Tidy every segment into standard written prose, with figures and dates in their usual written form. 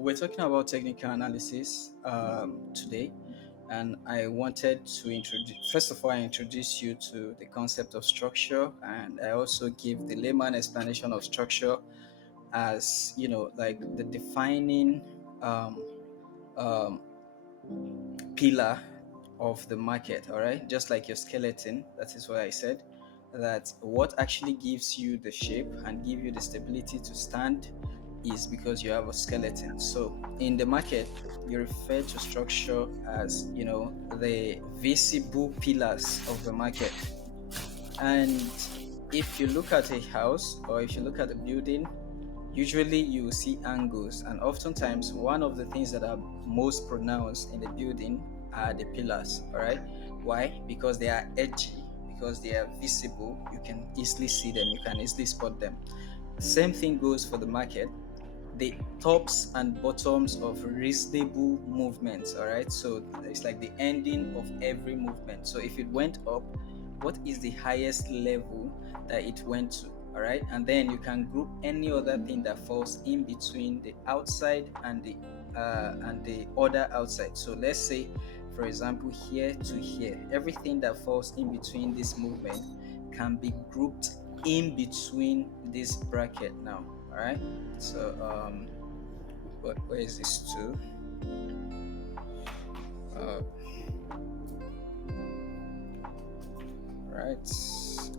we're talking about technical analysis today, and I wanted to introduce, first of all, I introduce you to the concept of structure, and I also give the layman explanation of structure as, like the defining um, um, pillar of the market. All right, just like your skeleton. That is what I said. That what actually gives you the shape and give you the stability to stand is because you have a skeleton. So in the market, you refer to structure as, the visible pillars of the market. And if you look at a house or if you look at a building, usually you will see angles, and oftentimes one of the things that are most pronounced in the building are the pillars. All right, why? Because they are edgy, because they are visible, you can easily see them, you can easily spot them. Same thing goes for the market. The tops and bottoms of reasonable movements. All right, so it's like the ending of every movement. So if it went up, what is the highest level that it went to? All right, and then you can group any other thing that falls in between the outside and the other outside. So let's say, for example, here to here, everything that falls in between this movement can be grouped in between this bracket now. All right, so where is this to? Uh, right,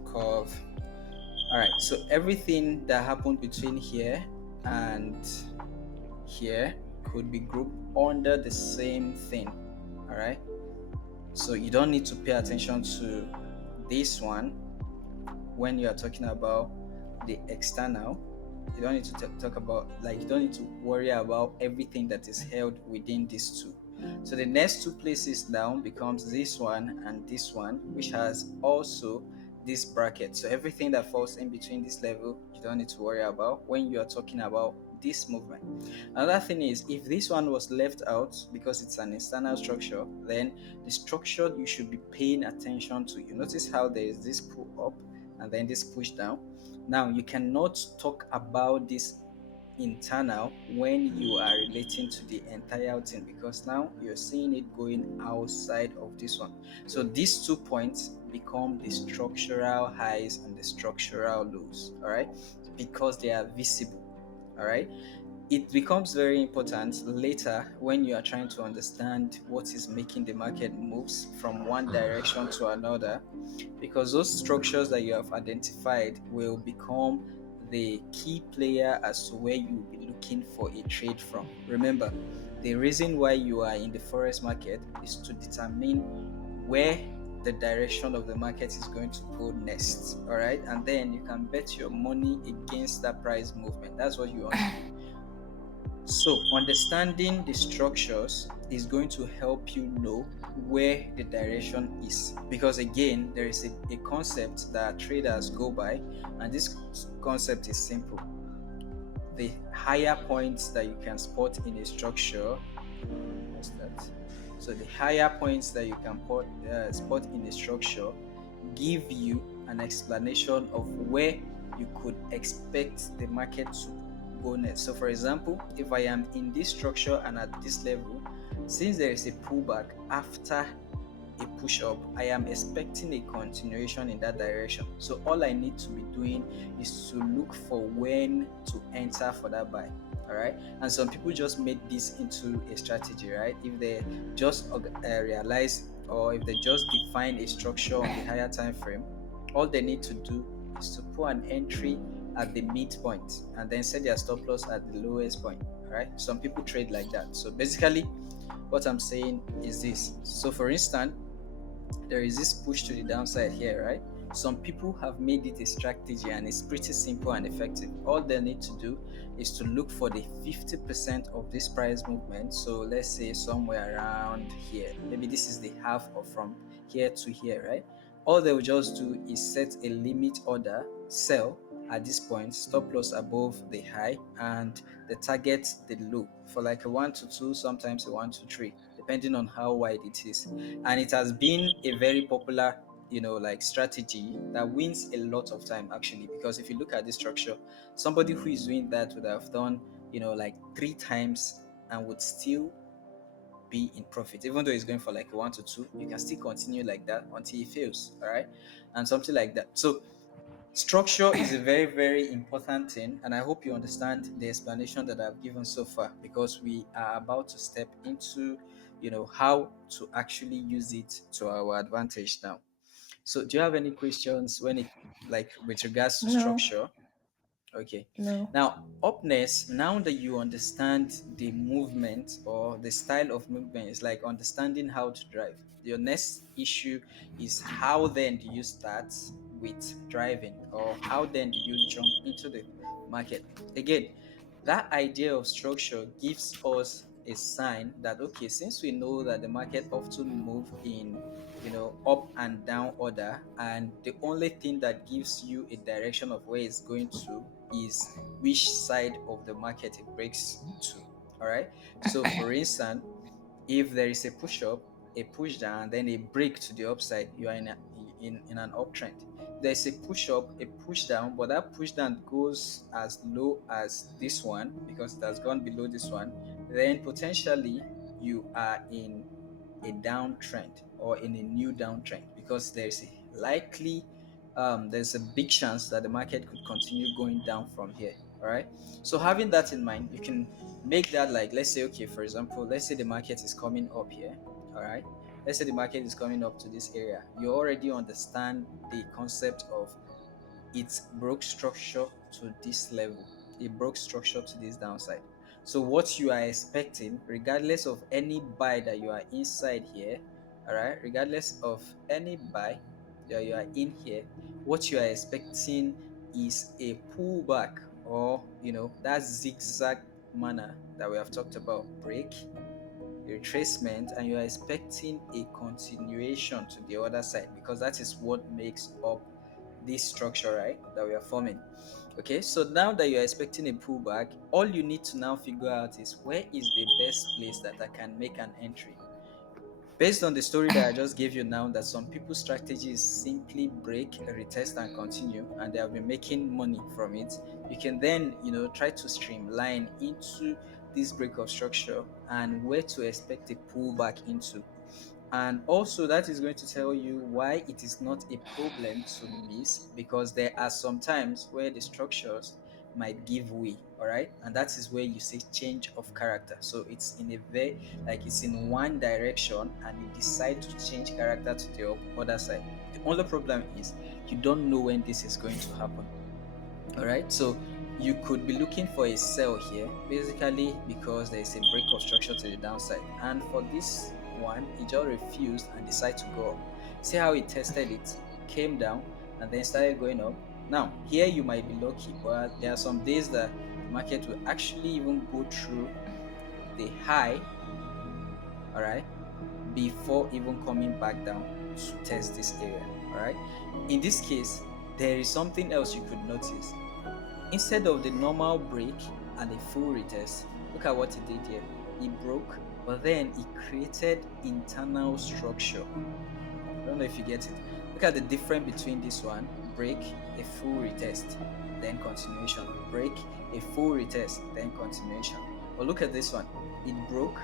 curve. All right, so everything that happened between here and here could be grouped under the same thing. All right, so you don't need to pay attention to this one when you are talking about the external. You don't need to talk about, like, you don't need to worry about everything that is held within these two. So the next two places down becomes this one and this one, which has also this bracket. So everything that falls in between this level, you don't need to worry about when you are talking about this movement. Another thing is, if this one was left out because it's an external structure, then the structure you should be paying attention to. You notice how there is this pull up and then this push down. Now, you cannot talk about this internal when you are relating to the entire thing, because now you're seeing it going outside of this one. So these 2 points become the structural highs and the structural lows. All right, because they are visible. All right, it becomes very important later when you are trying to understand what is making the market moves from one direction to another, because those structures that you have identified will become the key player as to where you will be looking for a trade from. Remember, the reason why you are in the forex market is to determine where the direction of the market is going to go next. All right, and then you can bet your money against that price movement. That's what you want to do. So, understanding the structures is going to help you know where the direction is. Because again, there is a concept that traders go by, and this concept is simple. The higher points that you can spot in a structure, what's that? So, the higher points that you can spot in a structure give you an explanation of where you could expect the market to go next. So, for example, if I am in this structure and at this level, since there is a pullback after a push up, I am expecting a continuation in that direction. So, all I need to be doing is to look for when to enter for that buy. All right, and some people just made this into a strategy, right? If they just realize, or if they just define a structure on the higher time frame, all they need to do is to put an entry at the midpoint and then set their stop loss at the lowest point. All right, some people trade like that. So basically, what I'm saying is this. So for instance, there is this push to the downside here, right? Some people have made it a strategy and it's pretty simple and effective. All they need to do is to look for the 50% of this price movement. So let's say somewhere around here. Maybe this is the half of from here to here, right? All they will just do is set a limit order, sell at this point, stop loss above the high, and the target the low for like a 1 to 2, sometimes a 1 to 3, depending on how wide it is. And it has been a very popular, like strategy that wins a lot of time actually, because if you look at the structure, somebody who is doing that would have done, like 3 times and would still be in profit. Even though it's going for like a 1 to 2, you can still continue like that until it fails. All right. And something like that. So structure is a very, very important thing. And I hope you understand the explanation that I've given so far, because we are about to step into, how to actually use it to our advantage now. So do you have any questions when it, like, with regards to No, structure? Okay. no. Now, up next, now that you understand the movement or the style of movement, is like understanding how to drive. Your next issue is how then do you start with driving, or how then do you jump into the market? Again, that idea of structure gives us a sign that, okay, since we know that the market often move in, up and down order, and the only thing that gives you a direction of where it's going to is which side of the market it breaks to. All right. So for instance, if there is a push up, a push down, then a break to the upside, you are in an uptrend. There's a push up, a push down, but that push down goes as low as this one because it has gone below this one. Then potentially you are in a downtrend or in a new downtrend, because there's a likely there's a big chance that the market could continue going down from here. All right. So having that in mind, you can make that, like, let's say, okay, for example, let's say the market is coming up here. All right. Let's say the market is coming up to this area. You already understand the concept of it broke structure to this level, it broke structure to this downside. So what you are expecting, regardless of any buy that you are inside here, all right, regardless of any buy that you are in here, what you are expecting is a pullback, or that zigzag manner that we have talked about, break, retracement, and you are expecting a continuation to the other side, because that is what makes up this structure, right, that we are forming. Okay, so now that you're expecting a pullback, all you need to now figure out is where is the best place that I can make an entry. Based on the story that I just gave you now, that some people's strategy is simply break, retest, and continue, and they have been making money from it. You can then, try to streamline into this break of structure and where to expect a pullback into. And also, that is going to tell you why it is not a problem to miss, because there are some times where the structures might give way. All right. And that is where you see change of character. So it's in a very, like, it's in one direction and you decide to change character to the other side. The only problem is you don't know when this is going to happen. All right. So you could be looking for a sell here, basically because there is a break of structure to the downside. And for this one, it just refused and decided to go up. See how it tested it, came down, and then started going up. Now, here you might be lucky, but there are some days that the market will actually even go through the high, all right, before even coming back down to test this area. All right. In this case, there is something else you could notice. Instead of the normal break and a full retest, look at what he did here. He broke, but then he created internal structure. I don't know if you get it. Look at the difference between this one: break, a full retest, then continuation. Break, a full retest, then continuation. But look at this one. It broke.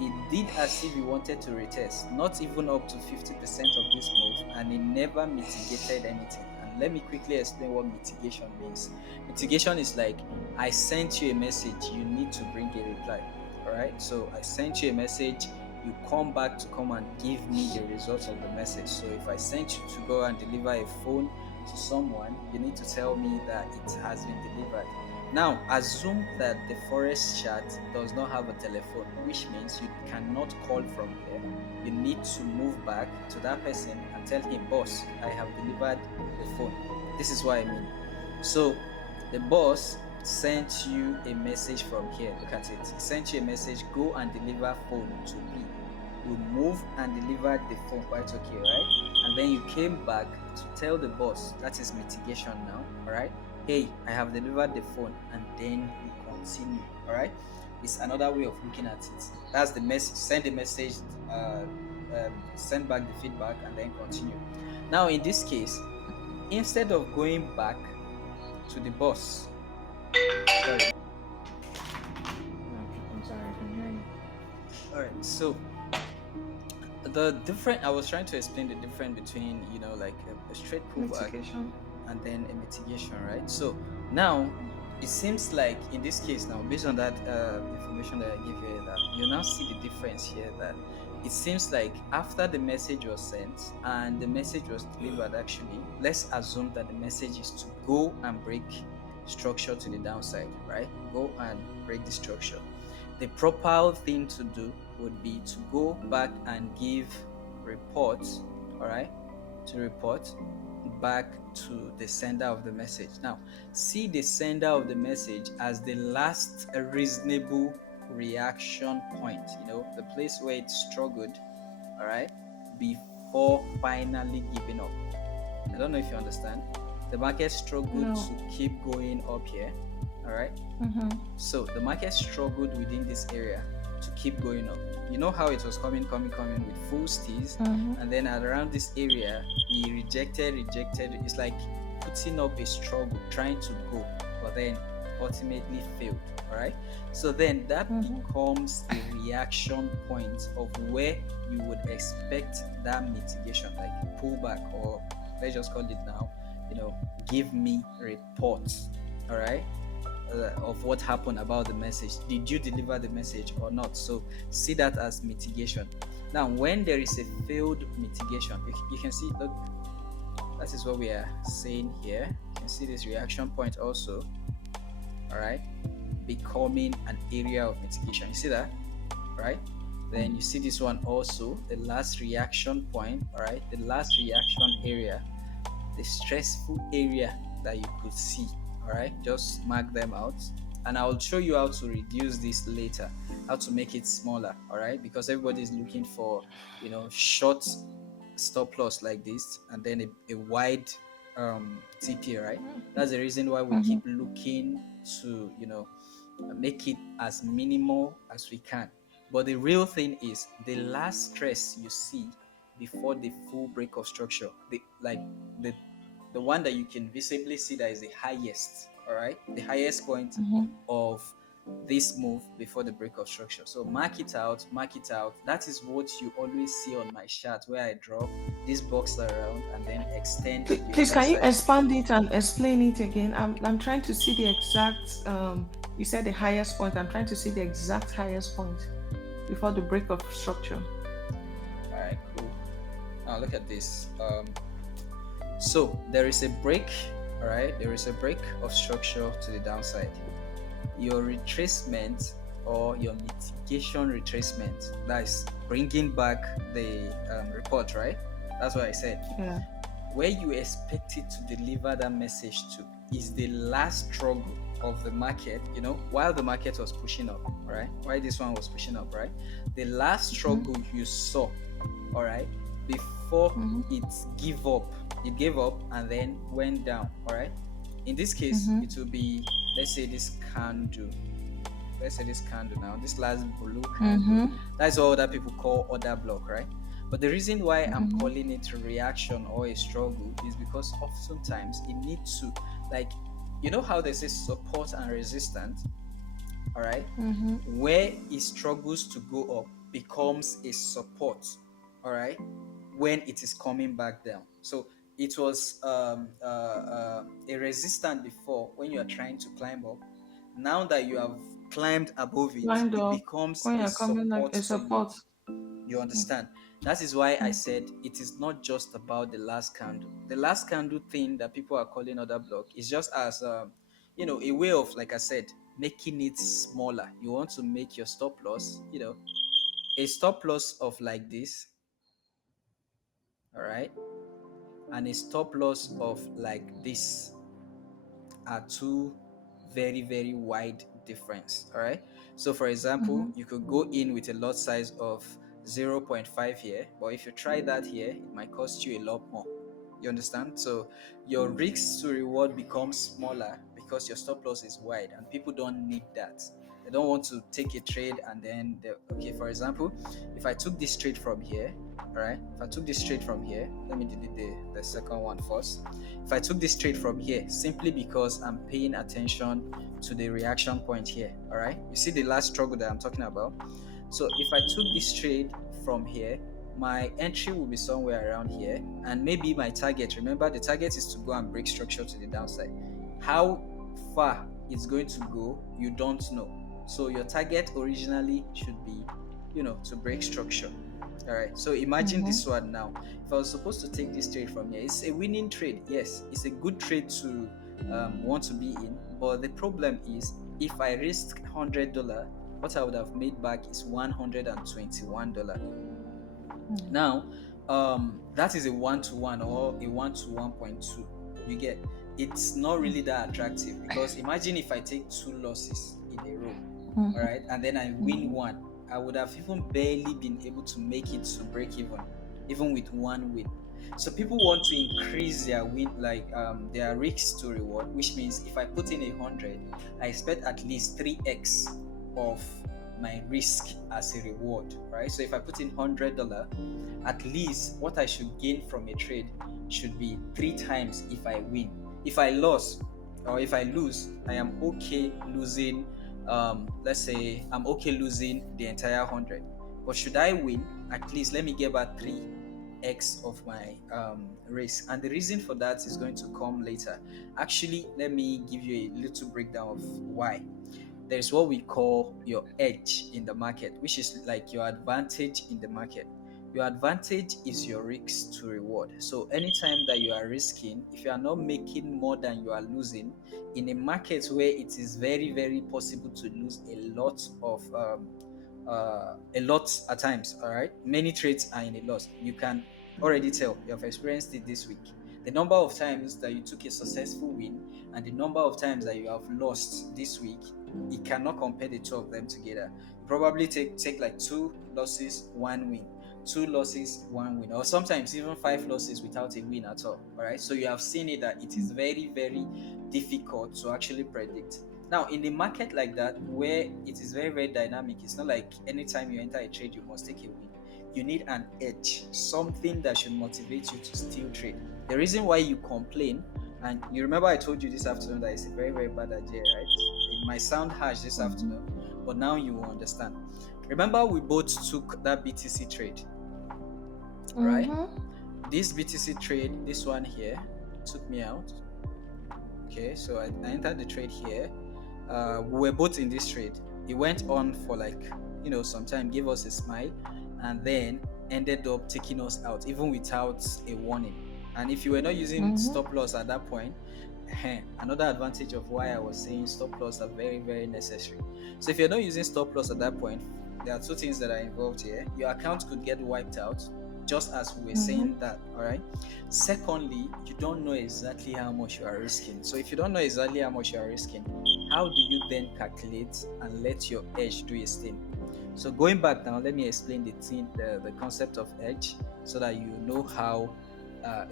It did as if he wanted to retest, not even up to 50% of this move, and it never mitigated anything. And let me quickly explain what mitigation means. Mitigation is like, I sent you a message, you need to bring a reply. All right. So I sent you a message, you come back to come and give me the results of the message. So if I sent you to go and deliver a phone to someone, you need to tell me that it has been delivered. Now, assume that the forest chat does not have a telephone, which means you cannot call from here. You need to move back to that person and tell him, boss, I have delivered the phone. This is what I mean. So the boss sent you a message from here. Look at it. He sent you a message, go and deliver phone to B. You moved and delivered the phone, quite okay, right? And then you came back to tell the boss, that is mitigation now, all right? Hey, I have delivered the phone, and then you continue, all right? It's another way of looking at it. That's the message. Send the message, send back the feedback, and then continue. Now, in this case, instead of going back to the boss, sorry, No, I'm sorry. can All right. So the different I was trying to explain the difference between, like a straight hear you. pullback Mitigation. and then a mitigation, right? So now it seems like in this case now, based on that information that I gave you, that you now see the difference here, that it seems like after the message was sent and the message was delivered, actually, let's assume that the message is to go and break structure to the downside, right? Go and break the structure. The proper thing to do would be to go back and give reports, all right, to report back to the sender of the message. Now, see the sender of the message as the last reasonable reaction point, the place where it struggled, all right, before finally giving up. I don't know if you understand. The market struggled No. to keep going up here, all right. Mm-hmm. So the market struggled within this area to keep going up. You know how it was coming with full steez, Mm-hmm. and then at around this area, he rejected. It's like putting up a struggle, trying to go, but then ultimately failed. All right. So then that Mm-hmm. becomes the reaction point of where you would expect that mitigation, like pullback, or let's just call it now, give me reports. All right, of what happened about the message. Did you deliver the message or not? So see that as mitigation. Now, when there is a failed mitigation, you can see, look, that is what we are saying here. You can see this reaction point also, all right, becoming an area of mitigation. You see that, right? Then you see this one also, the last reaction point, all right, the last reaction area, the stressful area that you could see. All right, just mark them out. And I'll show you how to reduce this later, how to make it smaller. All right, because everybody is looking for, short stop loss like this, and then a wide TP, right? That's the reason why we Mm-hmm. keep looking to, make it as minimal as we can. But the real thing is the last stress you see before the full break of structure, the the one that you can visibly see that is the highest, all right, the highest point Mm-hmm. of this move before the break of structure. So mark it out, mark it out. That is what you always see on my chart, where I draw this box around and then extend to the Please, other can you side. expand it and explain it again? I'm trying to see the exact. You said the highest point. I'm trying to see the exact highest point before the break of structure. All right, cool. Now look at this. So there is a break, all right, there is a break of structure to the downside. Your retracement or your mitigation retracement, that's bringing back the report, right? That's what I said. Yeah. Where you expect it to deliver that message to is the last struggle of the market, while the market was pushing up, all right? While this one was pushing up, right? The last Mm-hmm. struggle you saw, all right, before Mm-hmm. it give up, it gave up and then went down, all right? In this case, Mm-hmm. it will be, let's say this candle, now, this last blue candle. Mm-hmm. That's all that people call order block, right? But the reason why I'm Mm-hmm. calling it a reaction or a struggle is because oftentimes it needs to, like, how they say support and resistance, all right, Mm-hmm. where it struggles to go up becomes a support, all right, when it is coming back down. So it was a resistance before when you are trying to climb up. Now that you have climbed above it, Lined it up becomes when a you're coming like support a for you. support. You understand? That is why I said it is not just about the last candle. The last candle thing that people are calling other block is just as a way of, like I said, making it smaller. You want to make your stop loss, a stop loss of like this, all right, and a stop loss of like this are two very very wide difference, all right. So for example, Mm-hmm. you could go in with a lot size of zero point 0.5 here, but if you try that here, it might cost you a lot more. You understand? So your risk to reward becomes smaller because your stop loss is wide, and people don't need that. They don't want to take a trade and then okay, for example, if I took this trade from here, All right. If I took this trade from here, let me delete the second one first. If I took this trade from here, simply because I'm paying attention to the reaction point here. All right. You see the last struggle that I'm talking about. So if I took this trade from here, my entry will be somewhere around here, and maybe my target. Remember, the target is to go and break structure to the downside. How far it's going to go, you don't know. So your target originally should be, to break structure. All right. So imagine Mm-hmm. this one now. If I was supposed to take this trade from here, it's a winning trade. Yes, it's a good trade to want to be in. But the problem is, if I risk $100, what I would have made back is $121. Now, that is a 1 to 1 or a 1 to 1.2. You get, it's not really that attractive, because imagine if I take two losses in a row, all right, and then I win one, I would have even barely been able to make it to break even with one win. So people want to increase their win, like their risk to reward, which means if I put in 100, I expect at least 3x of my risk as a reward, right? So if I put in $100, at least what I should gain from a trade should be three times if I win. If I lose, or if I lose, I am okay losing. Let's say I'm okay losing the entire 100. But should I win, at least let me get back 3x of my risk. And the reason for that is going to come later. Actually, let me give you a little breakdown of why. There's what we call your edge in the market, which is like your advantage in the market. Your advantage is your risk to reward. So anytime that you are risking, if you are not making more than you are losing in a market where it is very, very possible to lose a lot at times, all right, many trades are in a loss. You can already tell, you have experienced it this week. The number of times that you took a successful win and the number of times that you have lost this week, it cannot compare the two of them together. You probably take like two losses, one win, two losses, one win, or sometimes even five losses without a win at all. All right. So you have seen it that it is very, very difficult to actually predict. Now, in a market like that, where it is very, very dynamic, it's not like anytime you enter a trade, you must take a win. You need an edge, something that should motivate you to still trade. The reason why you complain, and you remember I told you this afternoon that it's a very, very bad idea, right? It might sound harsh this afternoon, but now you will understand. Remember, we both took that BTC trade, right? Mm-hmm. This BTC trade, this one here, took me out. Okay, so I entered the trade here. We were both in this trade. It went on for like, some time, gave us a smile, and then ended up taking us out, even without a warning. And if you were not using Mm-hmm. stop loss at that point, another advantage of why I was saying stop loss are very, very necessary. So if you're not using stop loss at that point, there are two things that are involved here. Your account could get wiped out, just as we were Mm-hmm. saying that, all right? Secondly, you don't know exactly how much you are risking. So if you don't know exactly how much you are risking, how do you then calculate and let your edge do its thing? So going back now, let me explain the concept of edge, so that you know how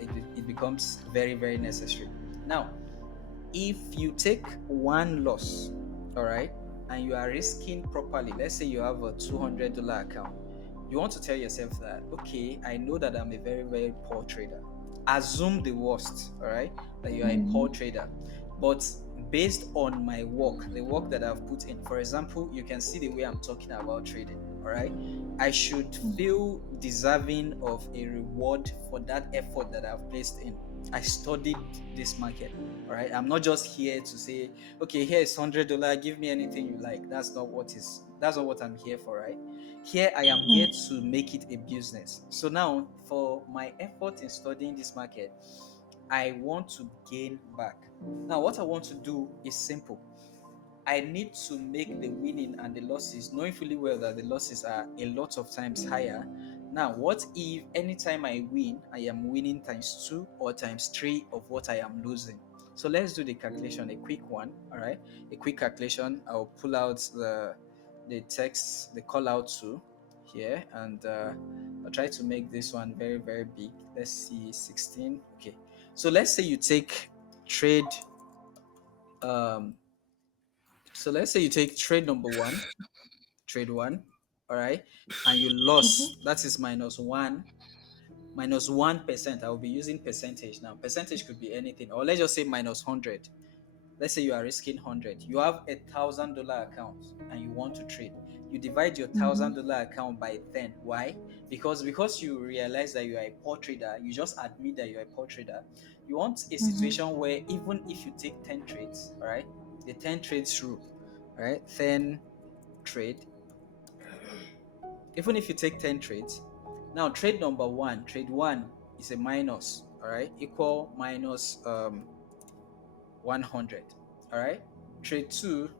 it becomes very, very necessary. Now, if you take one loss, all right, and you are risking properly, let's say you have a $200 account, you want to tell yourself that, okay, I know that I'm a very, very poor trader. Assume the worst, all right, that you are a poor trader. But based on my work, the work that I've put in, for example, you can see the way I'm talking about trading, all right, I should feel deserving of a reward for that effort that I've placed in. I studied this market. All right. I'm not just here to say, okay, here is $100, give me anything you like. That's not what I'm here for, right? Here I am here to make it a business. So now, for my effort in studying this market, I want to gain back. Now, what I want to do is simple. I need to make the winning and the losses, knowing fully well that the losses are a lot of times higher. Now, what if anytime I win, I am winning times two or times three of what I am losing? So let's do the calculation, a quick one. All right, a quick calculation. I'll pull out the text, the call out to here, and I'll try to make this one very, very big. Let's see, 16. Okay, so let's say you take trade um so let's say you take trade number one, trade one, all right, and you lost, that is -1. minus 1%. I'll be using percentage now. Percentage could be anything, or let's just say minus 100. Let's say you are risking 100. You have $1,000 account and you want to trade. You divide your Mm-hmm. $1,000 account by 10. Why? Because you realize that you are a poor trader. You just admit that you're a poor trader. You want a Mm-hmm. situation where even if you take 10 trades, all right, the 10 trades rule, all right, 10 trade. Even if you take 10 trades, now trade number one, trade one is a minus, all right, equal minus 100, all right. Trade two,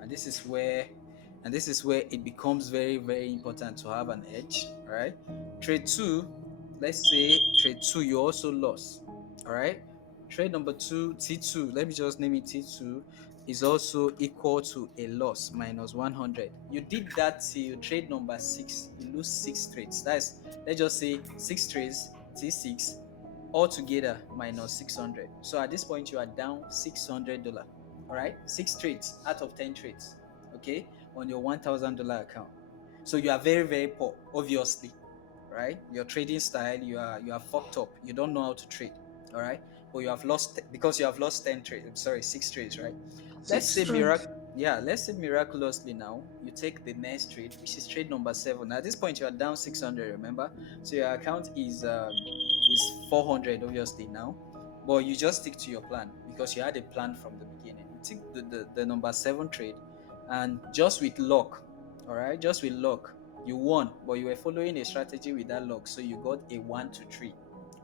and this is where it becomes very, very important to have an edge. All right. Trade two, let's say trade two, you also lost. All right. Trade number two, T2, let me just name it T2, is also equal to a loss minus 100. You did that till trade number six, you lose six trades. That's, let's just say six trades, T6, altogether minus 600. So at this point, you are down $600. All right, six trades out of 10 trades, okay, on your $1,000 account. So you are very, very poor, obviously, right? Your trading style, you are fucked up. You don't know how to trade, all right? But you have lost because you have lost 10 trades. Sorry, six trades, right? Let's Six say trades. let's say miraculously now you take the next trade, which is trade number seven. At this point, you are down 600. Remember, so your account is 400, obviously now, but you just stick to your plan because you had a plan from the beginning. You take the number seven trade, and just with luck, all right, just with luck, you won, but you were following a strategy with that luck, so you got a 1 to 3.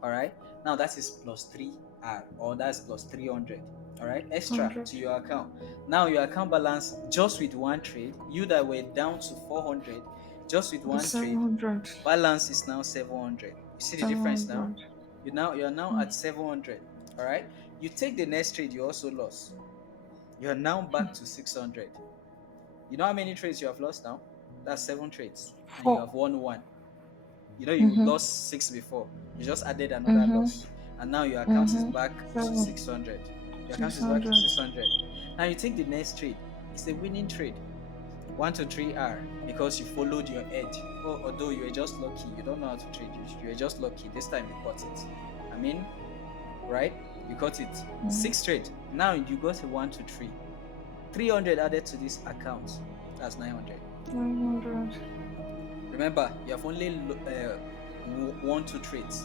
All right, now that is plus 3R, or that's plus 300. All right, extra to 100. your account. Now your account balance, just with one trade, you that were down to 400, just with The one trade, 700. balance is now 700. You see the difference now? 700. You are now at 700. All right, you take the next trade, you also lost. You are now back to 600. You know how many trades you have lost now? That's seven trades, and you have 4. won one. You know, you Mm-hmm. lost six before. You just added another Mm-hmm. loss, and now your account is Mm-hmm. back to 7. 600. Your account is back to 600. 600. Now you take the next trade. It's a winning trade. 1 to 3R, because you followed your edge. Oh, although you were just lucky, you don't know how to trade. You were just lucky. This time you caught it. I mean, right? You caught it. Mm-hmm. Six trade. Now you got a 1 to 3. 300 added to this account. That's 900. 900. Remember, you have only won two trades.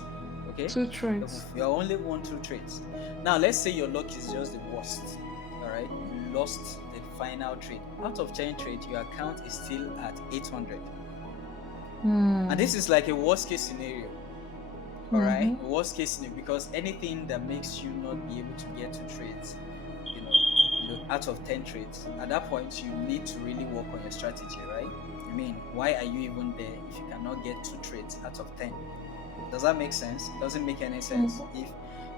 Okay, Two trades. you have only won two trades. Now let's say your luck is just the worst. All right, you lost the final trade. Out of 10 trades, your account is still at 800. And Mm. this is like a worst case scenario. All right, Mm-hmm. worst case scenario, because anything that makes you not be able to get two trades, you know, out of 10 trades, at that point you need to really work on your strategy, right? I mean, why are you even there if you cannot get two trades out of 10? Does that make sense? It doesn't make any sense. Mm-hmm. If,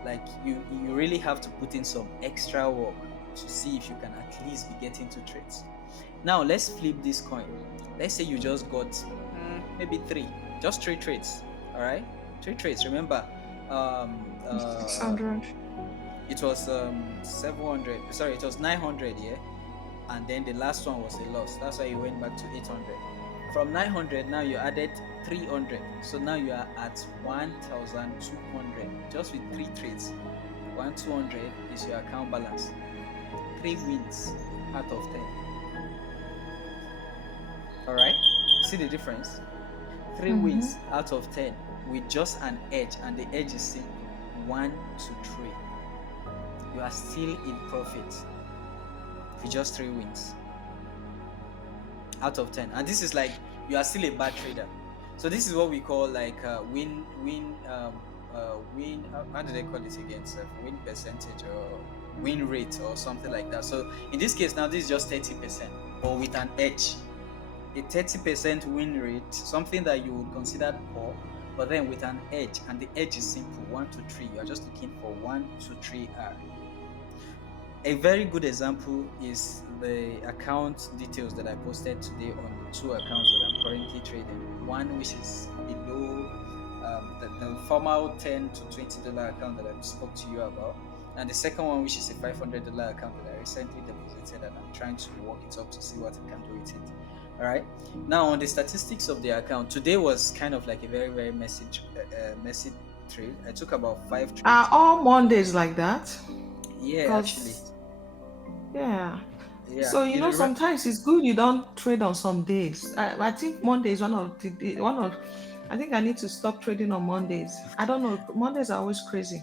like, you really have to put in some extra work to see if you can at least be getting two trades. Now let's flip this coin. Let's say you just got maybe three, just three trades. All right, three trades. Remember, um, uh, 600. it was 700. Sorry, it was 900. Yeah, and then the last one was a loss. That's why you went back to 800. From 900, now you added 300. So now you are at 1,200 just with three trades. 1,200 is your account balance. Three wins out of 10. All right, see the difference? Three Mm-hmm. wins out of 10 with just an edge, and the edge is simple: 1 to 3. You are still in profit with just three wins out of 10, and this is like you are still a bad trader. So this is what we call like win how do they call it again, sir? Win percentage or win rate or something like that. So in this case now, this is just 30%, but with an edge. A 30% win rate, something that you would consider poor, but then with an edge, and the edge is simple: 1 to 3. You are just looking for 1 to 3R. A very good example is the account details that I posted today on the two accounts that I'm currently trading. One which is below the formal $10 to $20 account that I spoke to you about, and the second one which is a $500 account that I recently deposited, and I'm trying to work it up to see what I can do with it. All right. Now on the statistics of the account, today was kind of like a very very messy trade. I took about five Are trades. all Mondays like that? Yeah, actually, Because yeah. yeah. So You know, sometimes it's good you don't trade on some days. I think Monday is one of. I think I need to stop trading on Mondays. I don't know. Mondays are always crazy.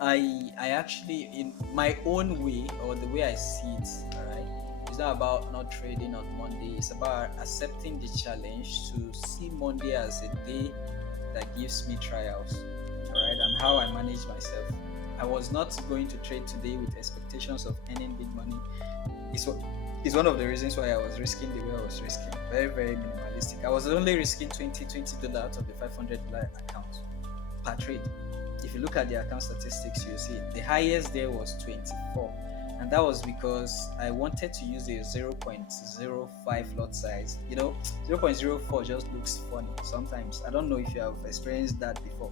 I actually, in my own way, or the way I see it, all right, it's not about not trading on Monday. It's about accepting the challenge to see Monday as a day that gives me trials, all right, and how I manage myself. I was not going to trade today with expectations of earning big money. It's what is one of the reasons why I was risking the way I was risking. Very, very minimalistic. I was only risking $20 out of the $500 account per trade. If you look at the account statistics, you'll see the highest there was 24. And that was because I wanted to use a 0.05 lot size. 0.04 just looks funny sometimes. I don't know if you have experienced that before.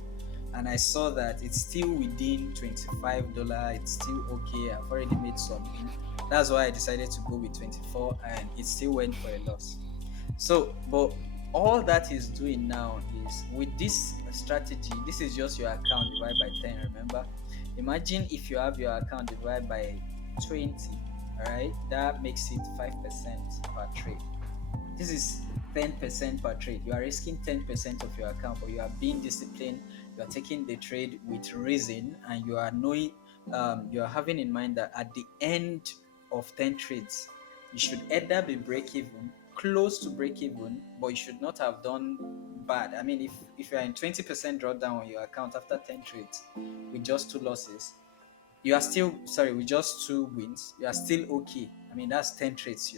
And I saw that it's still within $25. It's still okay. I've already made some win. That's why I decided to go with 24, and it still went for a loss. So, but all that is doing now is with this strategy, this is just your account divided by 10. Remember, imagine if you have your account divided by 20, all right, that makes it 5% per trade. This is 10% per trade. You are risking 10% of your account, but you are being disciplined. You are taking the trade with reason, and you are knowing, you are having in mind that at the end of 10 trades, you should either be break even, close to break even, but you should not have done bad. I mean, if you are in 20% drawdown on your account after 10 trades with just two losses, you are still, sorry, with just two wins, you are still okay. I mean, that's 10 trades.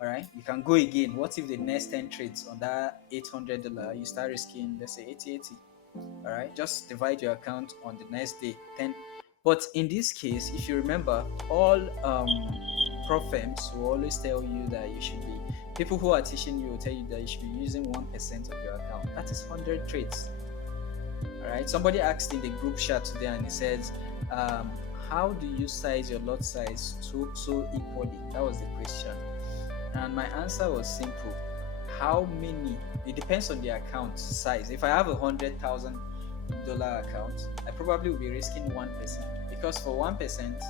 All right, you can go again. What if the next 10 trades on that $800 you start risking, let's say 80? All right, just divide your account on the next day 10. But in this case, if you remember, all prof firms will always tell you that you should be, people who are teaching you will tell you that you should be using 1% of your account. That is 100 trades. All right, somebody asked in the group chat today and he says, how do you size your lot size so equally? That was the question. And my answer was simple. How many? It depends on the account size. If I have $100,000 account, I probably will be risking 1%, because for 1%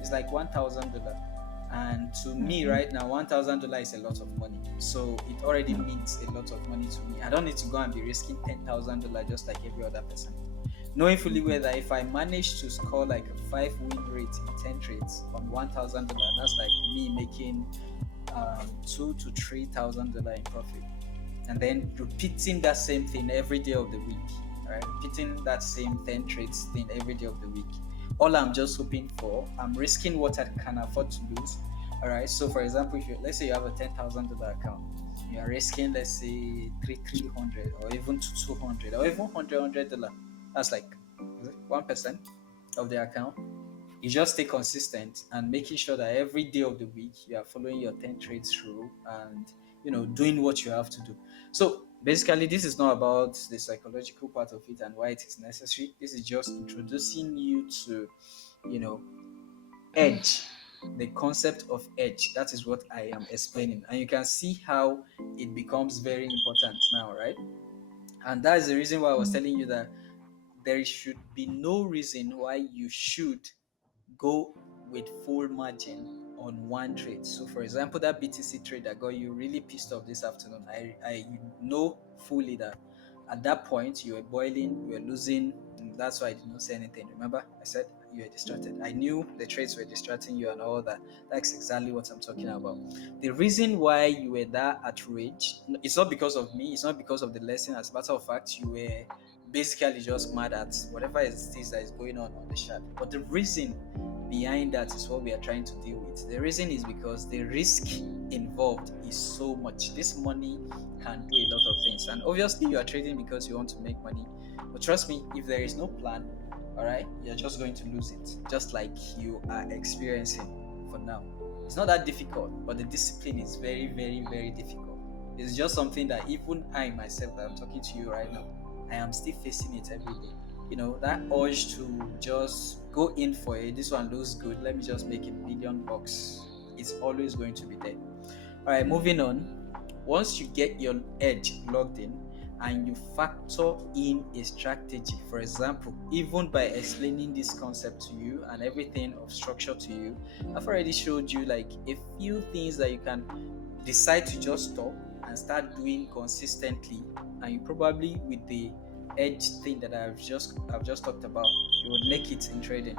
it's like $1,000. And to me right now, $1,000 is a lot of money. So it already means a lot of money to me. I don't need to go and be risking $10,000 just like every other person. Knowing fully well that if I manage to score like a 5 win rate in 10 trades on $1,000, that's like me making $2,000 to $3,000 in profit, and then repeating that same thing every day of the week. Right, repeating that same 10 trades thing every day of the week. All I'm just hoping for, I'm risking what I can afford to lose. All right. So for example, if you, let's say you have a $10,000 account, you are risking, let's say, 300 or even to 200 or even $100. That's like 1% of the account. You just stay consistent and making sure that every day of the week you are following your 10 trades through, and doing what you have to do. So basically, this is not about the psychological part of it and why it is necessary. This is just introducing you to you know edge, the concept of edge. That is what I am explaining, and you can see how it becomes very important now, right? And that is the reason why I was telling you that there should be no reason why you should go with full margin on one trade. So, for example, that BTC trade that got you really pissed off this afternoon, I know fully that at that point you were boiling, you were losing. And that's why I did not say anything. Remember, I said you were distracted. I knew the trades were distracting you and all that. That's exactly what I'm talking about. The reason why you were that outraged, it's not because of me, it's not because of the lesson. As a matter of fact, you were basically just mad at whatever it is that is going on the chat. But the reason behind that is what we are trying to deal with. The reason is because the risk involved is so much. This money can do a lot of things. And obviously, you are trading because you want to make money. But trust me, if there is no plan, all right, you're just going to lose it, just like you are experiencing for now. It's not that difficult, but the discipline is very, very, very difficult. It's just something that even I myself, that I'm talking to you right now, I am still facing it every day. That urge to just go in for it. This one looks good, let me just make $1 million. It's always going to be there. All right, moving on. Once you get your edge logged in and you factor in a strategy, for example, even by explaining this concept to you and everything of structure to you, I've already showed you like a few things that you can decide to just stop and start doing consistently, and you probably with the edge thing that I've just talked about, you would make it in trading.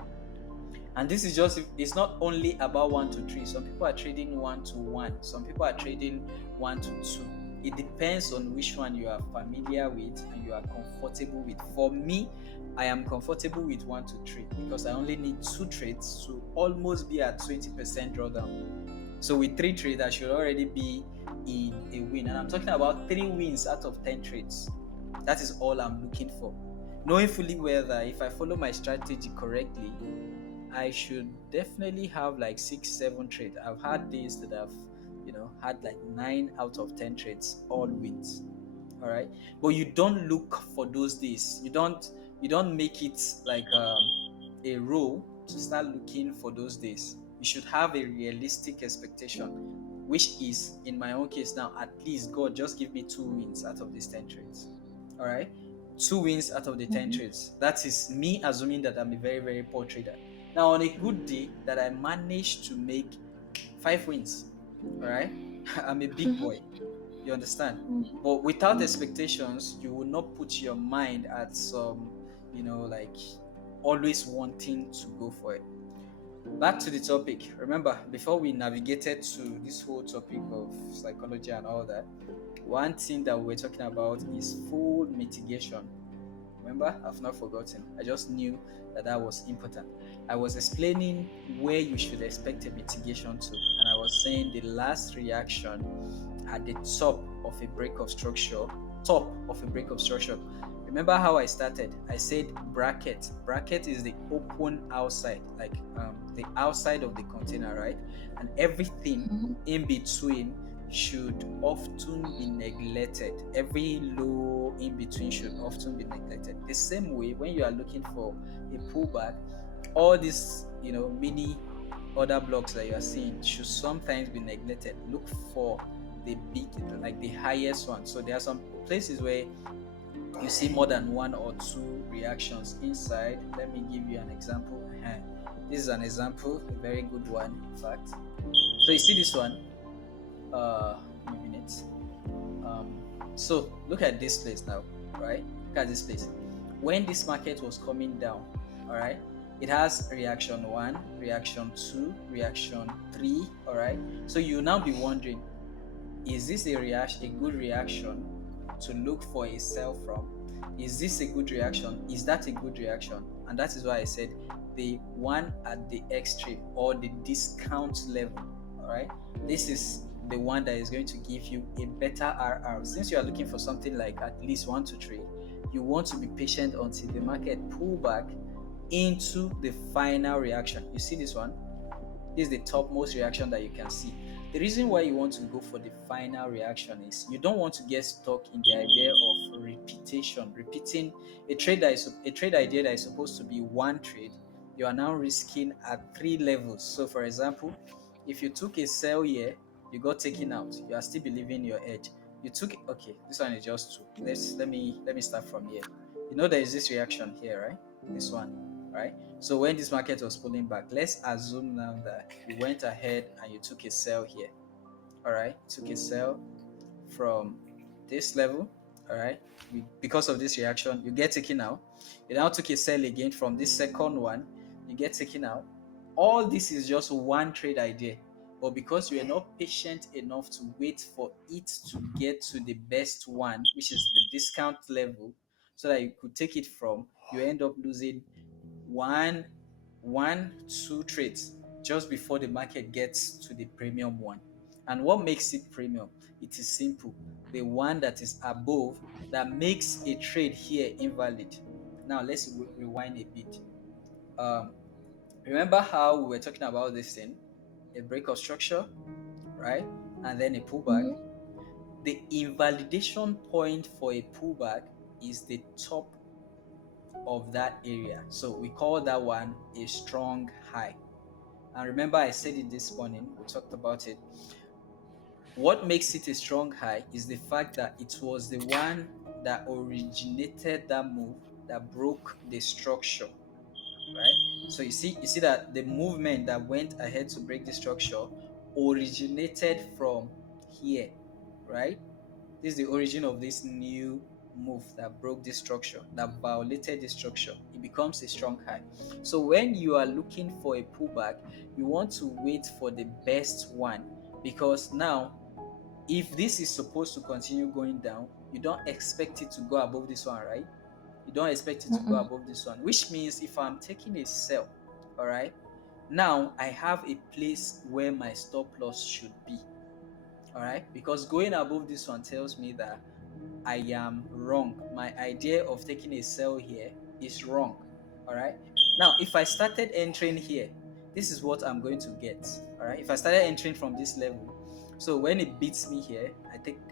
And this is just, it's not only about 1 to 3. Some people are trading 1 to 1, some people are trading 1 to 2. It depends on which one you are familiar with and you are comfortable with. For me, I am comfortable with 1 to 3 because I only need 2 trades to almost be at 20% drawdown. So with 3 trades, I should already be in a win. And I'm talking about 3 wins out of 10 trades. That is all I'm looking for. Knowing fully well that if I follow my strategy correctly, I should definitely have like 6, 7 trades. I've had days that I've, had like 9 out of 10 trades, all wins. All right. But you don't look for those days. You don't make it like a rule to start looking for those days. You should have a realistic expectation, which is in my own case now, at least God just give me 2 wins out of these 10 trades. All right. 2 wins out of the 10 Mhm. trades. That is me assuming that I'm a very, very poor trader. Now, on a good day that I manage to make 5 wins, all right, I'm a big boy. You understand? But without expectations, you will not put your mind at some, like always wanting to go for it. Back to the topic. Remember, before we navigated to this whole topic of psychology and all that, one thing that we were talking about is full mitigation. Remember, I've not forgotten. I just knew that that was important. I was explaining where you should expect a mitigation to, and I was saying the last reaction at the top of a break of structure. Remember how I started? I said bracket. Bracket is the open outside, like the outside of the container, right? And everything in between should often be neglected. Every low in between should often be neglected. The same way, when you are looking for a pullback, all these mini other blocks that you are seeing should sometimes be neglected. Look for the big, like the highest one. So there are some places where you see more than 1 or 2 reactions inside. Let me give you an example. This is an example, a very good one, in fact. So you see this one. Give me a minute. So look at this place now, right? Look at this place. When this market was coming down, all right, it has reaction one, reaction two, reaction three, all right. So you now be wondering, is this a good reaction to look for a sell from? Is this a good reaction? Is that a good reaction? And that is why I said the one at the extreme or the discount level. All right. This is the one that is going to give you a better RR. Since you are looking for something like at least 1 to 3, you want to be patient until the market pull back into the final reaction. You see this one? This is the topmost reaction that you can see. The reason why you want to go for the final reaction is you don't want to get stuck in the idea of repetition, repeating a trade idea that is supposed to be 1 trade. You are now risking at 3 levels. So, for example, if you took a sell here, you got taken out. You are still believing your edge. You took okay. This one is just 2. Let me start from here. You know there is this reaction here, right? This one, right? So when this market was pulling back, let's assume now that you went ahead and you took a sell here. All right, took a sell from this level. All right, because of this reaction, you get taken out. You now took a sell again from this second one, you get taken out. All this is just 1 trade idea. But because you are not patient enough to wait for it to get to the best one, which is the discount level, so that you could take it from, you end up losing one, 2 trades just before the market gets to the premium one. And what makes it premium? It is simple. The one that is above that makes a trade here invalid. Now let's rewind a bit. Um, Remember how we were talking about this thing? A break of structure, right? And then a pullback. The invalidation point for a pullback is the top of that area. So we call that one a strong high. And remember, I said it this morning, we talked about it. What makes it a strong high is the fact that it was the one that originated that move that broke the structure, right? So you see that the movement that went ahead to break the structure originated from here, right? This is the origin of this new move that broke the structure, that violated the structure. It becomes a strong high. So when you are looking for a pullback, you want to wait for the best one, because now if this is supposed to continue going down, you don't expect it to go above this one, right? You don't expect it to go Mm-mm. above this one, which means if I'm taking a sell, all right, now I have a place where my stop loss should be, all right, because going above this one tells me that I am wrong. My idea of taking a sell here is wrong. All right. Now, if I started entering here, this is what I'm going to get. All right. If I started entering from this level, so when it beats me here,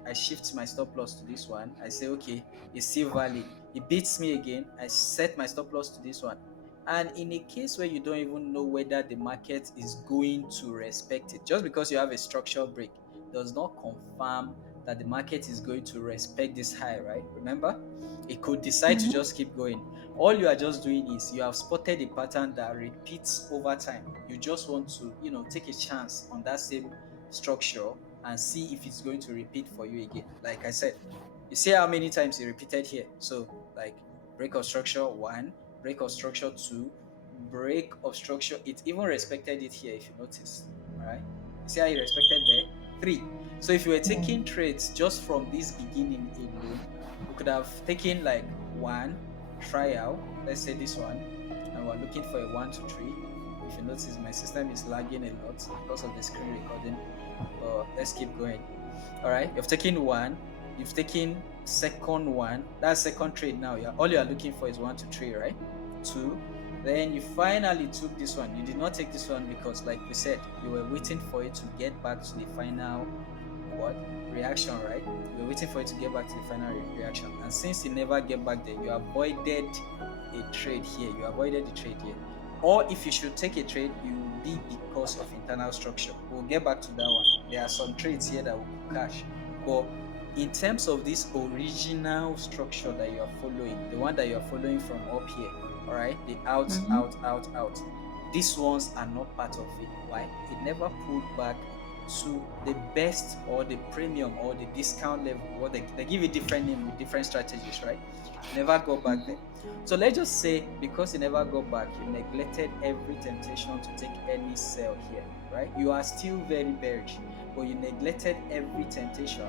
I shift my stop loss to this one. I say, okay, it's still valid. It beats me again. I set my stop loss to this one. And in a case where you don't even know whether the market is going to respect it, just because you have a structural break does not confirm that the market is going to respect this high, right? Remember, it could decide to Mm-hmm. just keep going. All you are just doing is you have spotted a pattern that repeats over time. You just want to, take a chance on that same structure and see if it's going to repeat for you again. Like I said, you see how many times it repeated here. So, like break of structure one, break of structure two, break of structure. It even respected it here, if you notice. All right. You see how it respected there? Three. So if you were taking trades just from this beginning alone, we could have taken like one trial, let's say this one, and we're looking for a 1 to 3. If you notice, my system is lagging a lot because of the screen recording. But let's keep going. All right, you've taken one, you've taken second one. That's second trade now. Yeah, all you are looking for is 1 to 3, right? Two. Then you finally took this one. You did not take this one because, like we said, you were waiting for it to get back to the final what reaction, right? You're waiting for it to get back to the final reaction, and since it never get back there, you avoided a trade here. You avoided the trade here. Or if you should take a trade, it will be because of internal structure. We'll get back to that one. There are some trades here that we could cash, but in terms of this original structure that you are following, the one that you are following from up here, all right, the out, Mm-hmm. out, out, out, these ones are not part of it. Why? It never pulled back to the best or the premium or the discount level. What they give it different name with different strategies, right? It never go back there. So let's just say because you never go back, you neglected every temptation to take any sell here, right? You are still very bearish, but you neglected every temptation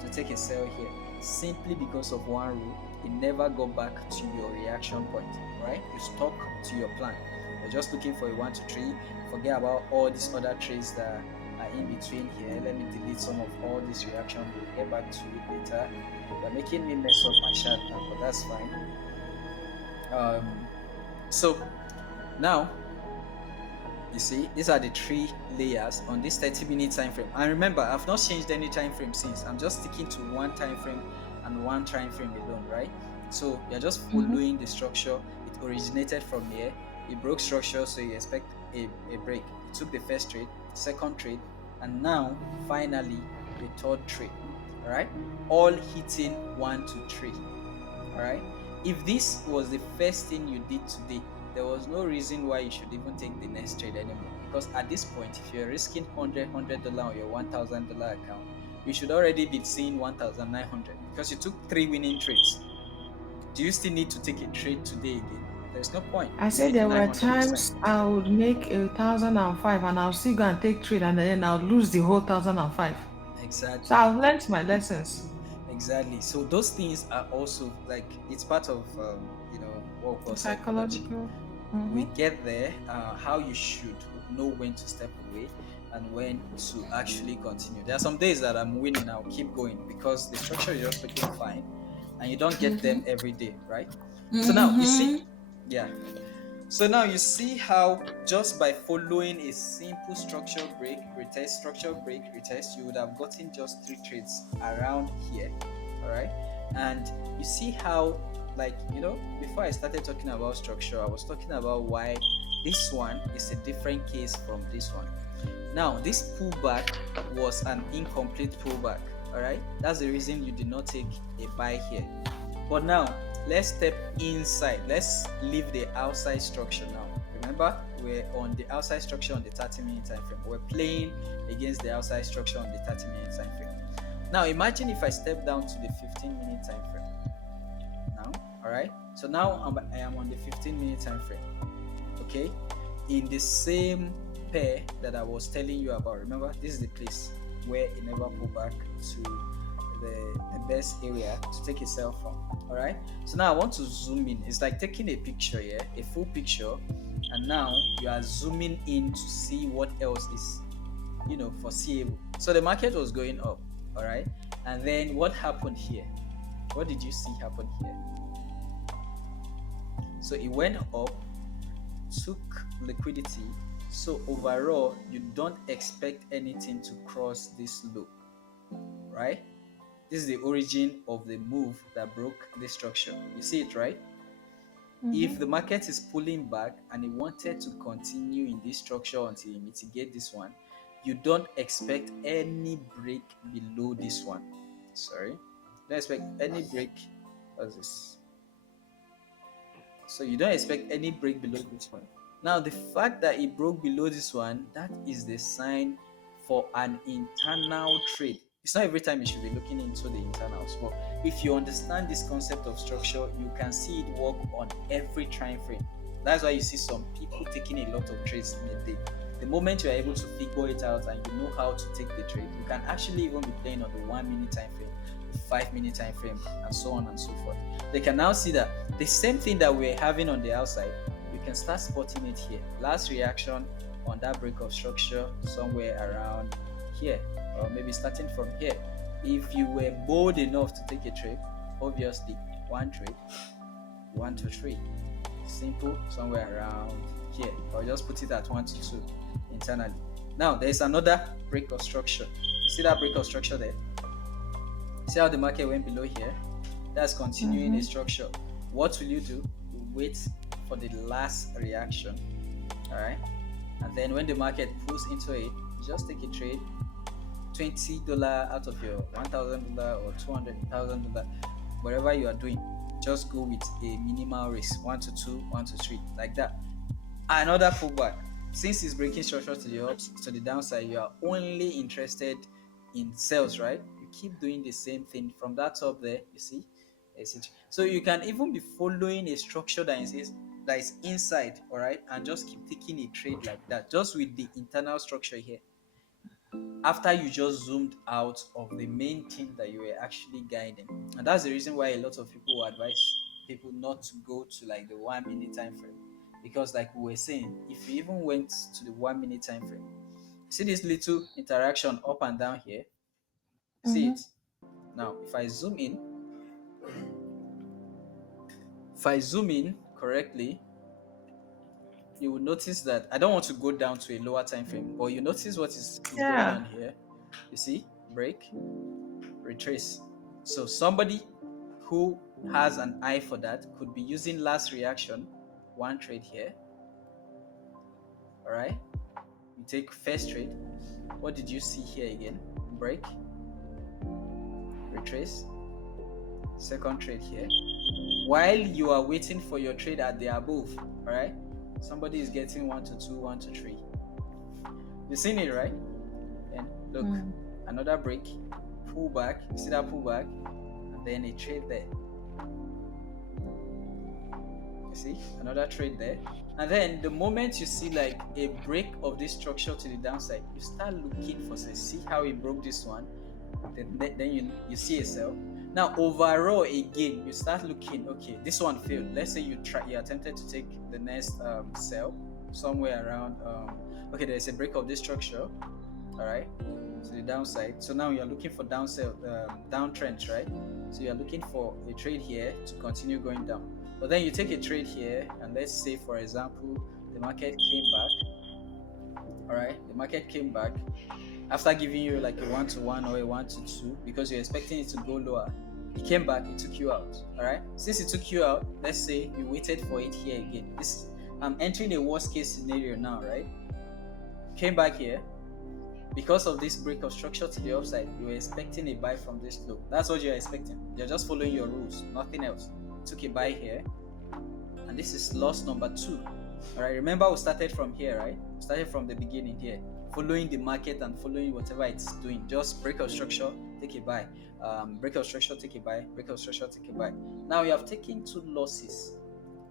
to take a sell here simply because of one rule. You never go back to your reaction point, right? You stuck to your plan. You're just looking for a 1 to 3. Forget about all these other trades that are in between here. Let me delete some of all this reaction. We'll get back to it later. You're making me mess up my chart now, but that's fine. So now you see these are the 3 layers on this 30-minute time frame. And remember, I've not changed any time frame since. I'm just sticking to one time frame and one time frame alone, right? So you're just Mm-hmm. following the structure. It originated from here. It broke structure, so you expect a break. It took the first trade, second trade, and now finally the third trade. All right, all hitting 1 to 3. All right. If this was the first thing you did today, there was no reason why you should even take the next trade anymore. Because at this point, if you're risking $100 on your $1,000 account, you should already be seeing 1,900 because you took 3 winning trades. Do you still need to take a trade today again? There's no point. I You said made there were 900%. times I would make 1,005 and I'll still go and take trade and then I'll lose the whole 1,005. So Exactly. I've learned my lessons. Exactly. So those things are also like it's part of what we call psychology. Psychological. We Mm-hmm. get there, how you should know when to step away and when to actually continue. There are some days that I'm winning, I'll keep going because the structure is just looking fine and you don't get them every day, right? So now you see, yeah. So now you see how just by following a simple structure break, retest, structure break, retest, you would have gotten just 3 trades around here. All right. And you see how, like, before I started talking about structure, I was talking about why this one is a different case from this one. Now, this pullback was an incomplete pullback. All right, that's the reason you did not take a buy here. But now, let's step inside. Let's leave the outside structure now. Remember, we're on the outside structure on the 30-minute time frame. We're playing against the outside structure on the 30-minute time frame. Now, imagine if I step down to the 15-minute time frame. Now, all right. So now I am on the 15-minute time frame. Okay, in the same pair that I was telling you about. Remember, this is the place where it never pull back to the best area to take a sell from. All right, so now I want to zoom in. It's like taking a picture here, a full picture, and now you are zooming in to see what else is, foreseeable. So the market was going up. All right, and then what happened here? What did you see happen here? So it went up, took liquidity. So overall, you don't expect anything to cross this low, right? This is the origin of the move that broke this structure. You see it, right? If the market is pulling back and it wanted to continue in this structure until you mitigate this one, you don't expect any break below this one. Sorry, don't expect any break. What's this? So you don't expect any break below this one. Now, the fact that it broke below this one, that is the sign for an internal trade. It's not every time you should be looking into the internals, but if you understand this concept of structure, you can see it work on every time frame. That's why you see some people taking a lot of trades in a day. The moment you are able to figure it out and you know how to take the trade, you can actually even be playing on the 1 minute time frame, the 5 minute time frame, and so on and so forth. They can now see that the same thing that we're having on the outside, you can start spotting it here. Last reaction on that break of structure somewhere around here, or maybe starting from here. If you were bold enough to take a trade, obviously one trade, 1 to 3, simple, somewhere around here, or just put it at 1 to 2 internally. Now there's another break of structure. You see that break of structure there? See how the market went below here? That's continuing a structure. What will you do? You wait for the last reaction, all right? And then when the market pulls into it, you just take a trade, $20 out of your $1,000 or $200,000, whatever you are doing. Just go with a minimal risk, 1 to 2, 1 to 3, like that. Another pullback. Since it's breaking structure to the ups, to the downside, you are only interested in sales, right? You keep doing the same thing from that top there. You see, so you can even be following a structure that is inside, all right, and just keep taking a trade like that, just with the internal structure here. After you just zoomed out of the main thing that you were actually guiding, and that's the reason why a lot of people will advise people not to go to like the 1 minute time frame, because like we were saying, if you even went to the 1 minute time frame, see this little interaction up and down here, see it. Now if I zoom in correctly, you will notice that I don't want to go down to a lower time frame, but you notice what is going Yeah. on here. You see, break, retrace. So somebody who has an eye for that could be using last reaction, 1 trade here. All right, you take first trade. What did you see here again? Break, retrace, second trade here. While you are waiting for your trade at the above, all right, somebody is getting 1 to 2, 1 to 3. You've seen it, right? And look, another break, pull back. You see that pull back, and then a trade there. You see another trade there, and then the moment you see like a break of this structure to the downside, you start looking for, say, see how it broke this one. Then you see a sell. Now overall again, you start looking, okay, this one failed. Let's say you attempted to take the next sell somewhere around okay, there's a break of this structure, all right, to the downside. So now you're looking for downtrends, right? So you're looking for a trade here to continue going down, but then you take a trade here, and let's say for example the market came back, all right, the market came back after giving you like a 1 to 1 or a 1 to 2 because you're expecting it to go lower. It came back, it took you out. All right, since it took you out, let's say you waited for it here again. I'm entering a worst case scenario now, right? Came back here, Because of this break of structure to the upside, you were expecting a buy from this low. That's what you're expecting. You're just following your rules, nothing else. Took a buy here, and this is loss number two. All right, remember we started from here, right? We started from the beginning here, following the market and following whatever it's doing. Just break of structure, take a buy. Break of structure, take a buy. Break of structure, take a buy. Now you have taken two losses,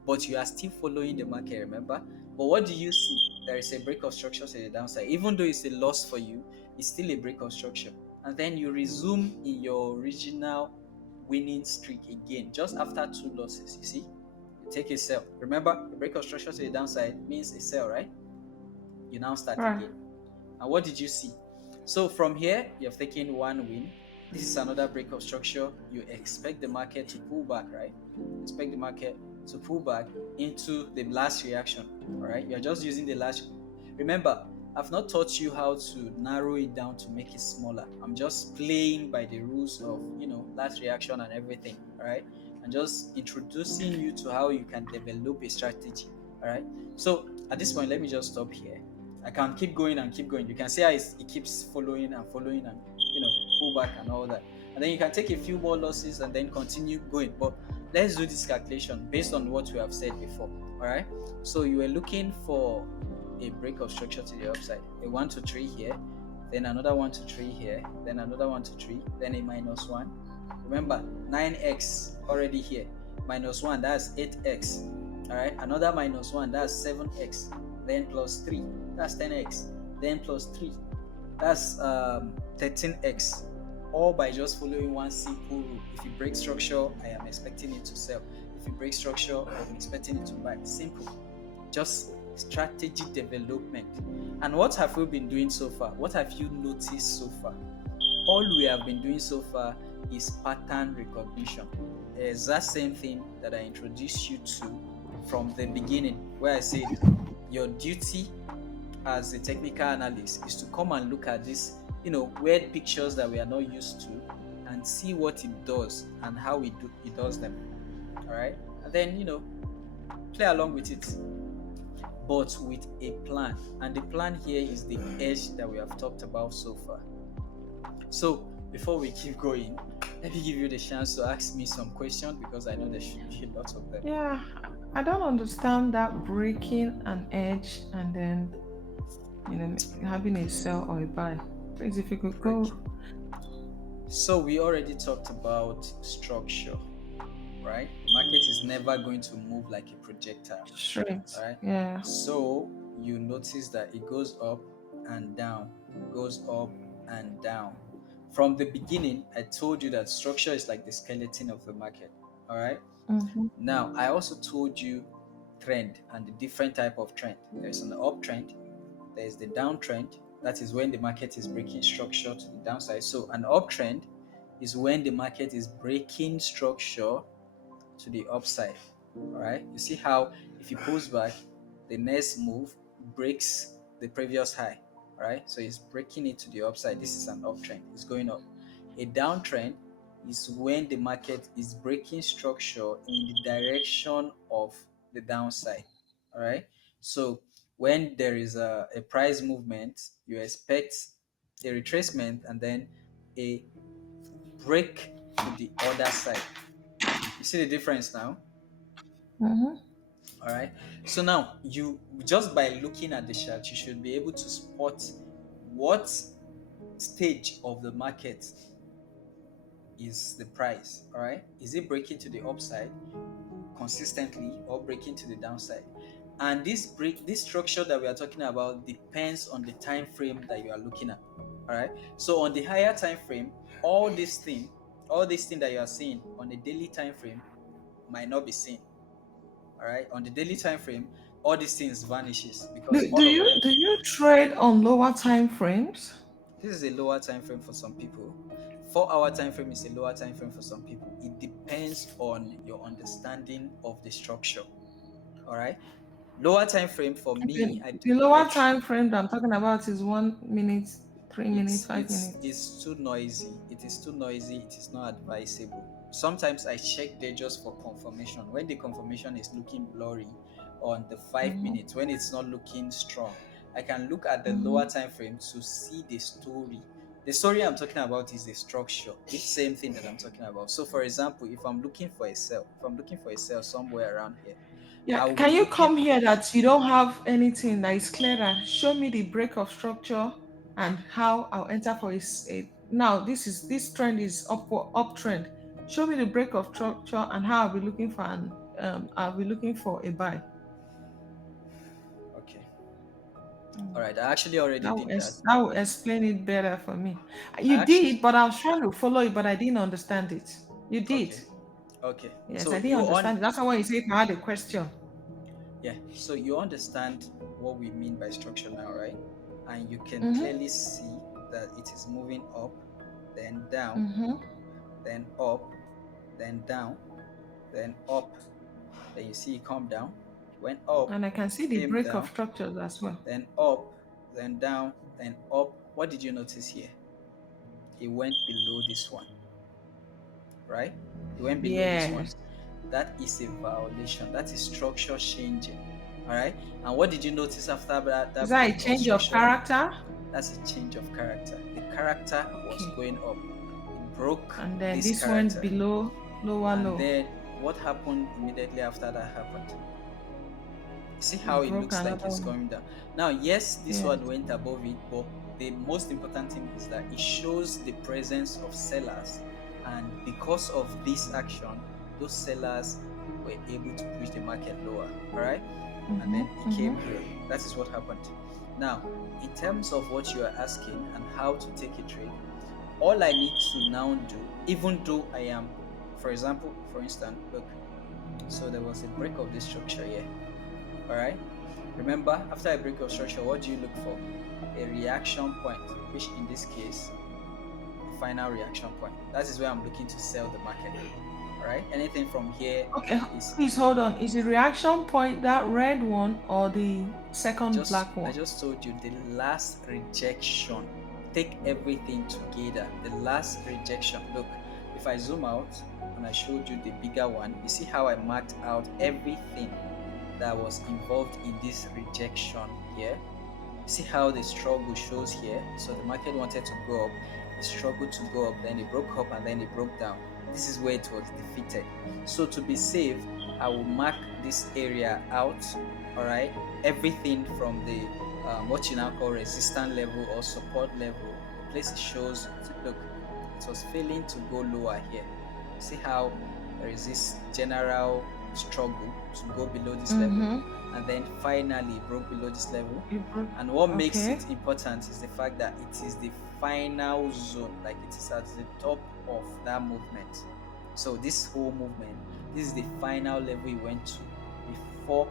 but you are still following the market, remember? But what do you see? There is a break of structure to the downside. Even though it's a loss for you, it's still a break of structure. And then you resume in your original winning streak again, just after two losses. You see, you take a sell. Remember, a break of structure to the downside means a sell, right? You now start Right. again. And what did you see? So from here, you have taken one win. This is another break of structure. You expect the market to pull back, right? Expect the market to pull back into the last reaction. All right. You're just using the last. Remember, I've not taught you how to narrow it down to make it smaller. I'm just playing by the rules of, last reaction and everything. All right. And just introducing you to how you can develop a strategy. All right. So at this point, let me just stop here. I can keep going and keep going. You can see how it keeps following and pull back and all that. And then you can take a few more losses and then continue going. But let's do this calculation based on what we have said before. All right. So you were looking for a break of structure to the upside. A 1 to 3 here, then another 1 to 3 here, then another 1 to 3, then a minus 1. Remember, 9x already here. Minus 1, that's 8x. All right. Another minus 1, that's 7x. Then plus 3, that's 10x. Then plus 3, that's 13x. All by just following one simple rule. If you break structure, I am expecting it to sell. If you break structure, I'm expecting it to buy. Simple. Just strategy development. And what have we been doing so far? What have you noticed so far? All we have been doing so far is pattern recognition. It's that same thing that I introduced you to from the beginning, where I said your duty as a technical analyst is to come and look at these, weird pictures that we are not used to and see what it does and how it does them. All right. And then, play along with it, but with a plan. And the plan here is the edge that we have talked about so far. So before we keep going, let me give you the chance to ask me some questions because I know there should be a lot of them. Yeah, I don't understand that breaking an edge and then having a sell or a buy. Please, if you could Break. go. So we already talked about structure, right? The market is never going to move like a projectile. Straight. All right. Yeah. So you notice that it goes up and down, goes up and down. From the beginning, I told you that structure is like the skeleton of the market. All right. Mm-hmm. Now, I also told you trend and the different type of trend. There's an uptrend, there's the downtrend. That is when the market is breaking structure to the downside. So an uptrend is when the market is breaking structure to the upside. All right. You see how if it pulls back, the next move breaks the previous high. All right. So it's breaking it to the upside. This is an uptrend. It's going up. A downtrend is when the market is breaking structure in the direction of the downside. All right. So when there is a price movement, you expect a retracement and then a break to the other side. You see the difference now? Mm-hmm. All right. So now you just by looking at the chart, you should be able to spot what stage of the market is the price. All right. Is it breaking to the upside consistently or breaking to the downside? And this structure that we are talking about depends on the time frame that you are looking at. All right. So on the higher time frame, all this thing that you are seeing on a daily time frame might not be seen. All right, on the daily time frame, all these things vanishes because Do all of you them. do you trade on lower time frames? This is a lower time frame for some people. 4 hour time frame is a lower time frame for some people. It depends on your understanding of the structure. All right, lower time frame for me, The I lower time frame that I'm talking about is 1 minute, 3 minutes, it's 5 minutes. too noisy. It is too noisy. It is not advisable. Sometimes I check there just for confirmation. When the confirmation is looking blurry on the five Mm-hmm. minutes, when it's not looking strong, I can look at the lower Mm-hmm. time frame to see the story. The story I'm talking about is the structure. This same thing that I'm talking about. So, for example, if I'm looking for a cell, if I'm looking for a cell somewhere around here, Yeah, I will be can you looking. come here that you don't have anything that is clearer? Show me the break of structure and how I'll enter for now. This trend is uptrend. Show me the break of structure and how I'll be looking for a buy. Okay. All Mm. right. I actually already did that. That will explain it better for me. I You actually. did, but I was trying to follow it, but I didn't understand it. You did. Okay. Okay. Yes, I So didn't you on. understand it. That's why when you say if I had a question. Yeah. So you understand what we mean by structure now, right? And you can Mm-hmm. clearly see that it is moving up, then down, Mm-hmm. then up, then down, then up. Then you see it come down. Went up, And I can see the came break of down, structures as well. then up, then down, then up. What did you notice here? It went below this one, right? It went below this one. Yes. That is a violation. That is structure changing. All right. And what did you notice after Is that that a break of change of structure? character? That's a change of character. The character was Okay. going up. It broke And then this this went character. below, lower And low. then what happened immediately after that happened? See how It it broke looks like another it's one. going down. Now, yes, this Yes. one went above it, but the most important thing is that it shows the presence of sellers. And because of this action, those sellers were able to push the market lower. All right. And Mm-hmm. then it came Mm-hmm. here. That is what happened. Now, in terms of what you are asking and how to take a trade, all I need to now do, even though I am, for example, for instance, look, so there was a break of this structure here. All right. Remember, after a break of structure, what do you look for? A reaction point, which in this case, the final reaction point. That is where I'm looking to sell the market. All right. Anything from here Okay, is please hold on. Is the reaction point that red one or the second black I one? just told you the last rejection. Take everything together. The last rejection. Look, if I zoom out and I showed you the bigger one, you see how I marked out everything that was involved in this rejection here. See how the struggle shows here. So the market wanted to go up, it struggled to go up, then it broke up and then it broke down. This is where it was defeated. So to be safe, I will mark this area out. All right, everything from the what you now call resistance level or support level, the place it shows. Look, it was failing to go lower here. See how there is this general struggle to go below this level, Mm-hmm. and then finally it broke below this level. It broke. And what makes Okay. it important is the fact that it is the final zone, like it is at the top of that movement. So this whole movement, this is the final level it went to before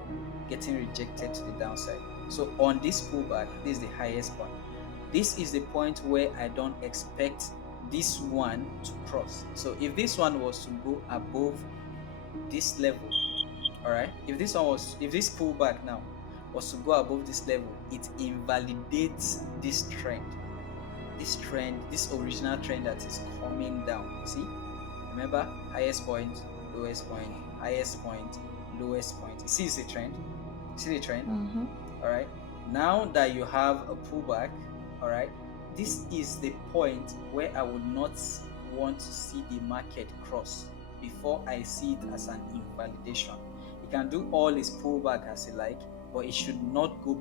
getting rejected to the downside. So on this pullback, this is the highest point. This is the point where I don't expect this one to cross. So if this one was to go above this level, all right, if this pullback now was to go above this level, it invalidates this original trend that is coming down. You see, remember, highest point, lowest point, highest point, lowest point. You see, it's a trend. See the trend. Mm-hmm. All right, now that you have a pullback, all right, this is the point where I would not want to see the market cross before I see it as an invalidation. He can do all his pullback as he like, but it should not go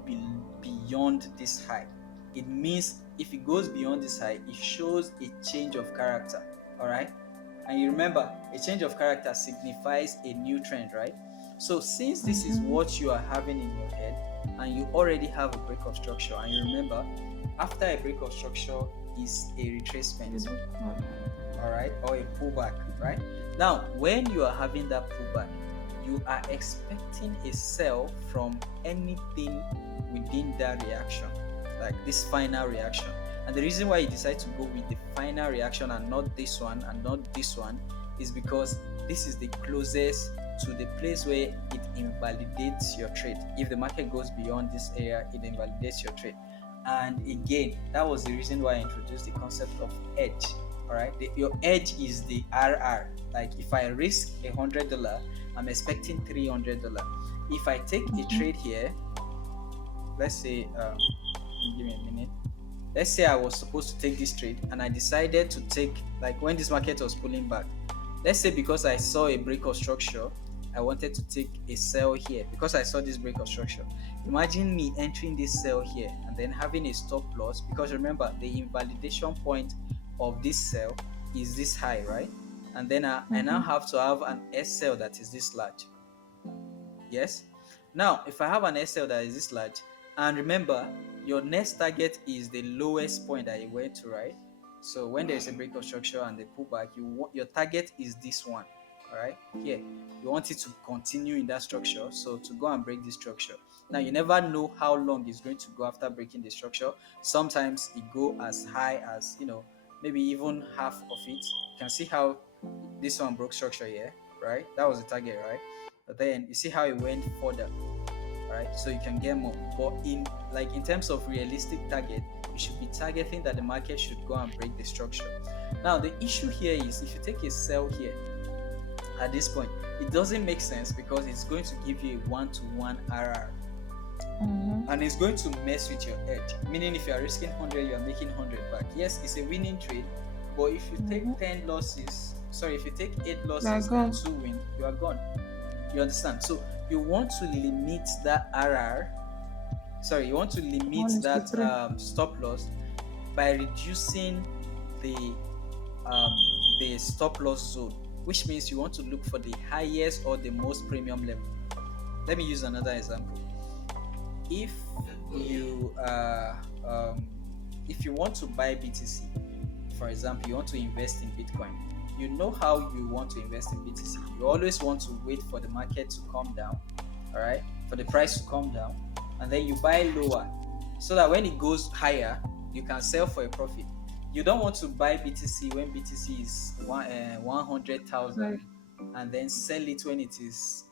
beyond this high. It means if it goes beyond this high, it shows a change of character. All right, and you remember, a change of character signifies a new trend, right? So since this is Mm-hmm. what you are having in your head, and you already have a break of structure, and you remember, after a break of structure is a retracement, all right, or a pullback, right? Now, when you are having that pullback, you are expecting a sell from anything within that reaction, like this final reaction. And the reason why you decide to go with the final reaction and not this one and not this one is because this is the closest to the place where it invalidates your trade. If the market goes beyond this area, it invalidates your trade. And again, that was the reason why I introduced the concept of edge. All right, your edge is the RR. Like if I risk $100, I'm expecting $300. If I take a Mm-hmm. trade here, let's say, give me a minute. Let's say I was supposed to take this trade and I decided to take, like when this market was pulling back, let's say because I saw a break of structure, I wanted to take a sell here because I saw this break of structure. Imagine me entering this sell here and then having a stop loss, because remember the invalidation point of this sell is this high, right? And then I now Mm-hmm. have to have an SL that is this large. Yes. Now, if I have an SL that is this large, and remember, your next target is the lowest point that you went to, right? So when there is a break of structure and they pull back, your target is this one. All right. Here, you want it to continue in that structure. So to go and break this structure. Now you never know how long it's going to go after breaking the structure. Sometimes it go as high as, maybe even half of it. You can see how this one broke structure here, right? That was the target, right? But then you see how it went further, right? So you can get more. But in terms of realistic target, you should be targeting that the market should go and break the structure. Now the issue here is if you take a sell here at this point, it doesn't make sense because it's going to give you a one-to-one RR. Mm-hmm. And it's going to mess with your edge. Meaning if you are risking 100, you are making 100 back. Yes, it's a winning trade, but if you Mm-hmm. take 10 losses, sorry, if you take 8 They're losses and gone. 2 win, you are gone. You understand? So you want to limit that RR, sorry, you want to limit One is to that three. stop loss by reducing the the stop loss zone, which means you want to look for the highest or the most premium level. Let me use another example. If you if you want to buy BTC, for example, you want to invest in Bitcoin, you know how you want to invest in BTC. You always want to wait for the market to come down, all right, for the price to come down, and then you buy lower so that when it goes higher, you can sell for a profit. You don't want to buy BTC when BTC is 100,000 Right. and then sell it when it is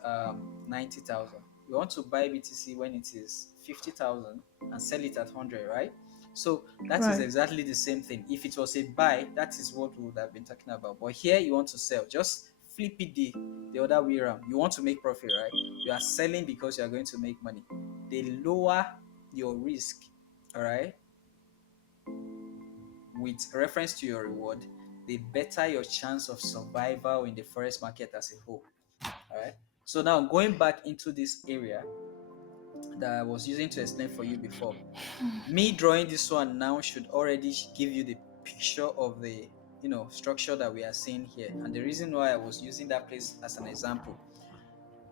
90,000. You want to buy BTC when it is 50,000 and sell it at 100, right? So that is Right. exactly the same thing. If it was a buy, that is what we would have been talking about. But here you want to sell. Just flip it the other way around. You want to make profit, right? You are selling because you are going to make money. The lower your risk, all right, with reference to your reward, the better your chance of survival in the forex market as a whole. All right. So now going back into this area that I was using to explain for you before, me drawing this one now should already give you the picture of the structure that we are seeing here, and the reason why I was using that place as an example.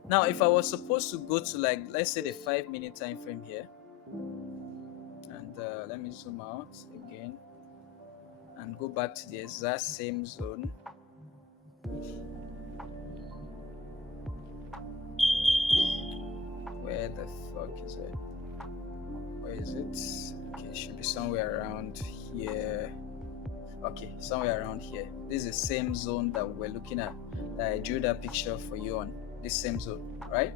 Now, if I was supposed to go to, like, let's say the 5 minute time frame here, and let me zoom out again and go back to the exact same zone. Where the fuck is it? Where is it? Okay, it should be somewhere around here. Okay, somewhere around here. This is the same zone that we're looking at, that I drew that picture for you on. This same zone, right?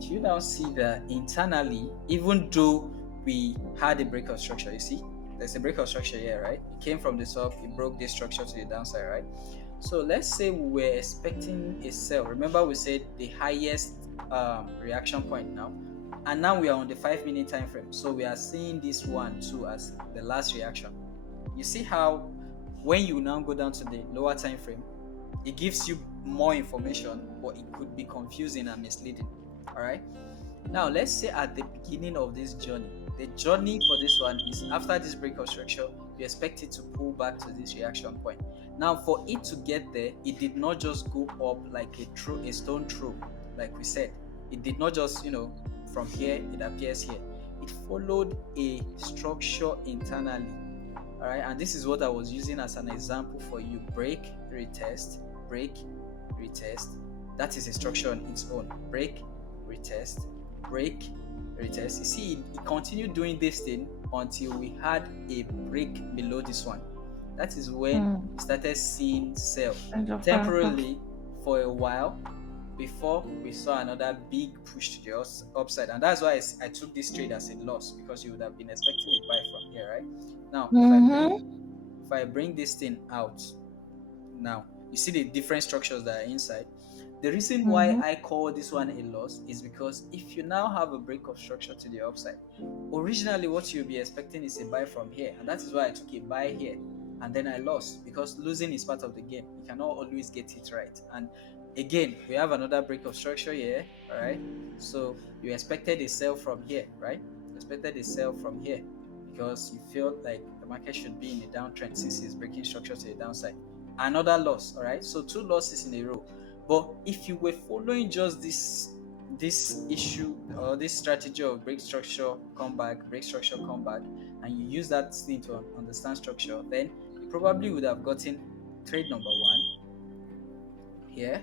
Do you now see that internally, even though we had a breakout structure, you see, there's a breakout structure here, right? It came from the top, it broke this structure to the downside, right? So let's say we were expecting a sell. Remember, we said the highest reaction point now, and now we are on the 5 minute time frame. So we are seeing this one too as the last reaction. You see how when you now go down to the lower time frame, it gives you more information, but it could be confusing and misleading. All right. Now let's say at the beginning of this journey, the journey for this one is after this breakout structure, you expect it to pull back to this reaction point. Now for it to get there, it did not just go up like a stone throw, like we said. It did not just from here it appears here. It followed a structure internally. All right, and this is what I was using as an example for you. Break, retest, break, retest. That is a structure on its own. Break, retest, break, retest. You see, it continued doing this thing until we had a break below this one. That is when Mm. we started seeing sell End of character. temporarily for a while before we saw another big push to the upside. And that's why I took this trade as a loss, because you would have been expecting a buy from here, right? Now Mm-hmm. if I bring this thing out, now you see the different structures that are inside. The reason why Mm-hmm. I call this one a loss is because if you now have a break of structure to the upside, originally what you'll be expecting is a buy from here, and that is why I took a buy here, and then I lost because losing is part of the game. You cannot always get it right. And again, we have another break of structure here. All right, so you expected a sell from here, right? You expected a sell from here because you felt like the market should be in a downtrend since it's breaking structure to the downside. Another loss. All right, so two losses in a row. But if you were following just this issue or this strategy of break structure, come back, break structure, come back, and you use that thing to understand structure, then you probably would have gotten trade number one here,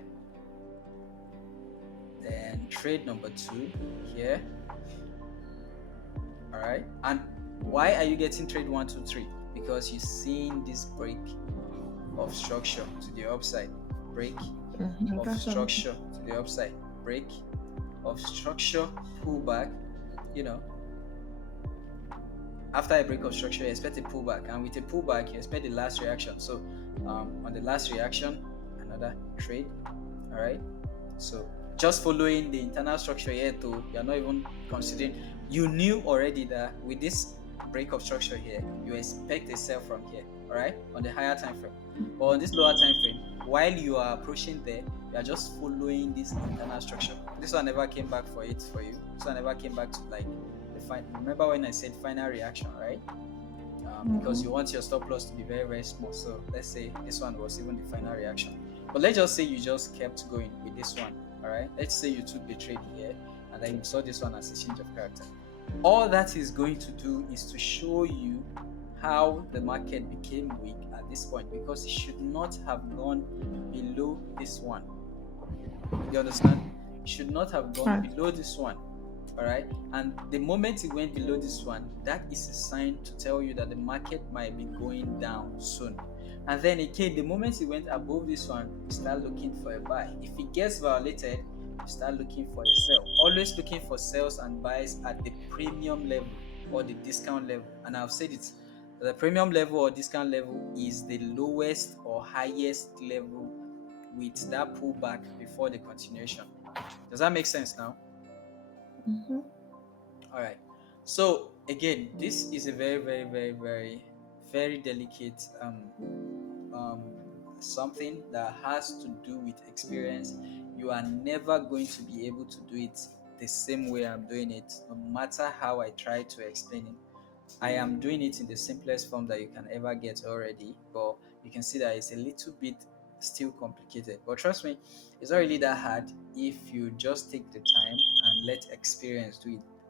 then trade number two here. All right. And why are you getting trade one, two, three? Because you're seeing this break of structure to the upside, break Mm-hmm. of That's what I'm structure to the upside, break of structure, pullback, you know, after a break of structure, you expect a pullback, and with a pullback, you expect the last reaction. So, on the last reaction, another trade. All right. So, just following the internal structure here, too, you're not even considering. You knew already that with this break of structure here, you expect a sell from here. All right, on the higher time frame, but on this lower time frame, while you are approaching there, you are just following this internal structure. This one never came back for it for you. This one never came back to like the final. Remember when I said final reaction, right? Because Mm-hmm. you want your stop loss to be very, very small. So let's say this one was even the final reaction. But let's just say you just kept going with this one. All right. Let's say you took the trade here and then you saw this one as a change of character. All that is going to do is to show you how the market became weak at this point because it should not have gone below this one. You understand? It should not have gone Right. below this one. All right. And the moment it went below this one, that is a sign to tell you that the market might be going down soon. And then again, the moment it went above this one, you start looking for a buy. If it gets violated, you start looking for a sell. Always looking for sells and buys at the premium level or the discount level. And I've said it, the premium level or discount level is the lowest or highest level with that pullback before the continuation. Does that make sense now? Mm-hmm. All right. So again, this is a very, very, very, very, very delicate um, something that has to do with experience. You are never going to be able to do it the same way I'm doing it, no matter how I try to explain it. I am doing it in the simplest form that you can ever get already, but you can see that it's a little bit still complicated. But trust me, it's not really that hard if you just take the time and let experience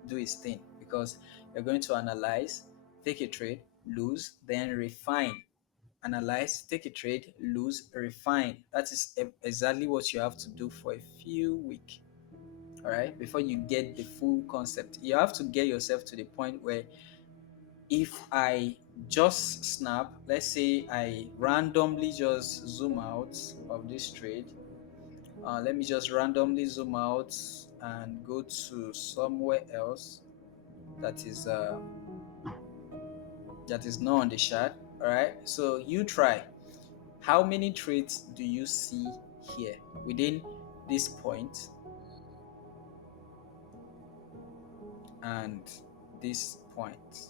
do its thing because you're going to analyze, take a trade, lose, then refine. Analyze, take a trade, lose, refine. That is exactly what you have to do for a few weeks. All right, before you get the full concept, you have to get yourself to the point where if I just snap, let's say I randomly just zoom out of this trade, let me just randomly zoom out and go to somewhere else that is uh, that is not on the chart. All right. So you try. How many trades do you see here within this point and this point?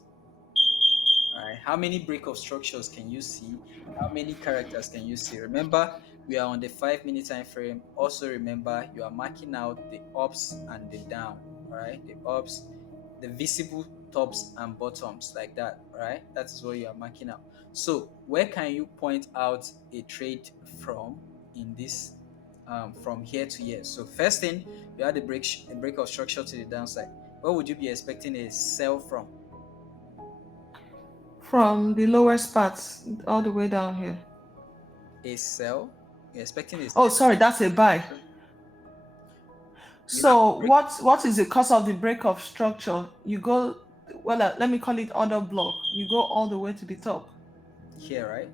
All right. How many break of structures can you see? How many characters can you see? Remember, we are on the 5 minute time frame. Also, remember you are marking out the ups and the down. All right. The ups, the visible tops and bottoms like that. All right. That is what you are marking out. So, where can you point out a trade from in this from here to here? So, first thing, you had a break of structure to the downside. Where would you be expecting a sell from? From the lowest parts all the way down here. A sell. You're expecting a Oh, sell. sorry, that's a buy. You have a So break what is the cause of the break of structure? You go, well, let me call it order block. You go all the way to the top. here, right?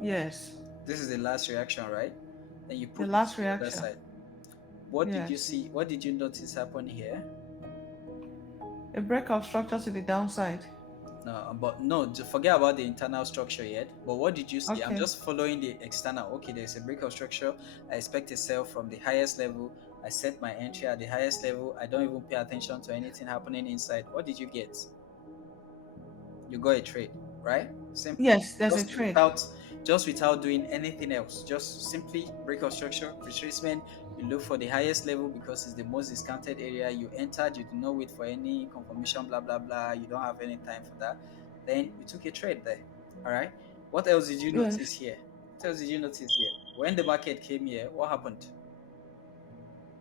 Yes, This is the last reaction, right? Then you the pull it to last the other reaction. side. What did you Yes, see? What did you notice happen here? a break of structure to the downside. No, but no, forget about the internal structure yet. But what did you see? I'm Okay. just following the external. Okay, there's a break of structure. I expect a sell from the highest level. I set my entry at the highest level. I don't even pay attention to anything happening inside. What did you get? You got a trade, right? Simple. Yes, there's a Just trade. without just without doing anything else. Just simply break of structure, retracement. You look for the highest level because it's the most discounted area. You entered, you do not wait for any confirmation, blah blah blah. You don't have any time for that. Then you took a trade there. All right. What else did you notice Yes. here? What else did you notice here? When the market came here, what happened?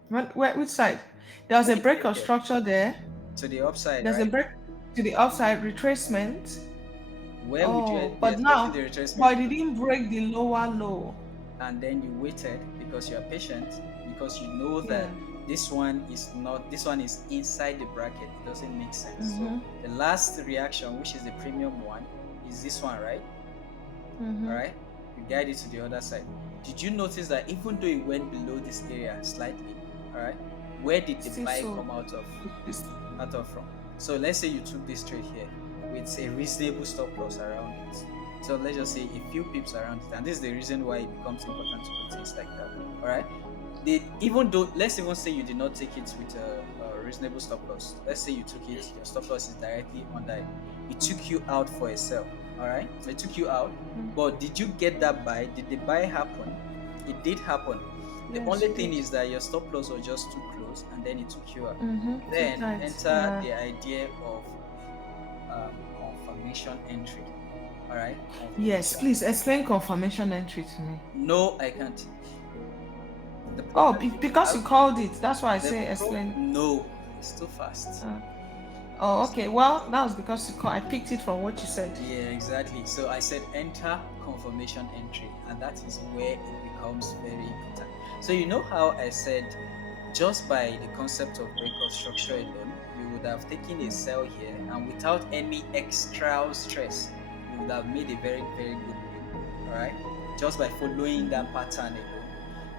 Which side? There's When a it break came of here structure there. to the upside, There's a right? break to the upside retracement. Where would you Oh, be but expecting the now, retracement but to it go to? didn't break the lower low. And then you waited because you are patient, because you know Yeah. that this one is inside the bracket. It doesn't make sense. So Mm-hmm. the last reaction, which is the premium one, is this one, right? All Mm-hmm. right. You guide it to the other side. Did you notice that even though it went below this area slightly, all right, where did the Still buy so. come out of? It's, Out of from? So let's say you took this trade here with a reasonable stop loss around it. So let's just say a few pips around it, and this is the reason why it becomes important to do things like that. All right. Even though, let's even say you did not take it with a reasonable stop loss. Let's say you took it, your stop loss is directly under it. It took you out for a sell. All right. It took you out, but did you get that buy? Did the buy happen? It did happen. The yes, only you thing did. is that your stop loss was just too close, and then it took you out. Mm-hmm. Too Then tight. enter Yeah. the idea of confirmation entry. All right, Yes, confirmation. please explain confirmation entry to me. No, I can't. The Oh, problem you because you have, called it. That's why I the say pro explain. no, it's too fast. Uh, oh, It's okay. too Well, fast. that was because you called. I picked it from what you said. Yeah, exactly. So I said enter confirmation entry, and that is where it becomes very important. So you know how I said just by the concept of break of structure alone, you would have taken a cell here, and without any extra stress, you would have made a very, very good win. All right, just by following that pattern alone.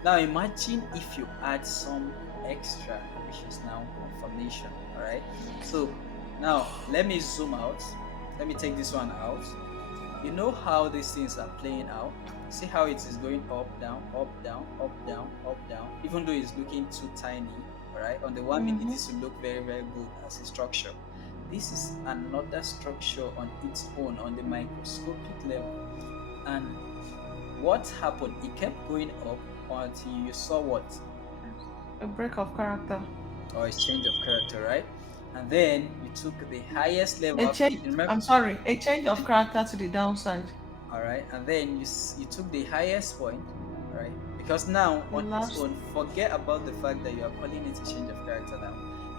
Now imagine if you add some extra, which is now confirmation. All right, so now let me zoom out. Let me take this one out. You know how these things are playing out. See how it is going up, down, up, down, up, down, up, down. Even though it's looking too tiny, all right. On the 1 minute, Mm-hmm. this will look very, very good as a structure. This is another structure on its own on the microscopic level. And what happened? It kept going up until you saw what? A break of character. Or a change of character, right? And then you took the highest level A after you change. remember. I'm sorry. A change of character to the downside. All right, and then you took the highest point, all right, because now The on its last. own, forget about the fact that you are calling it a change of character. Now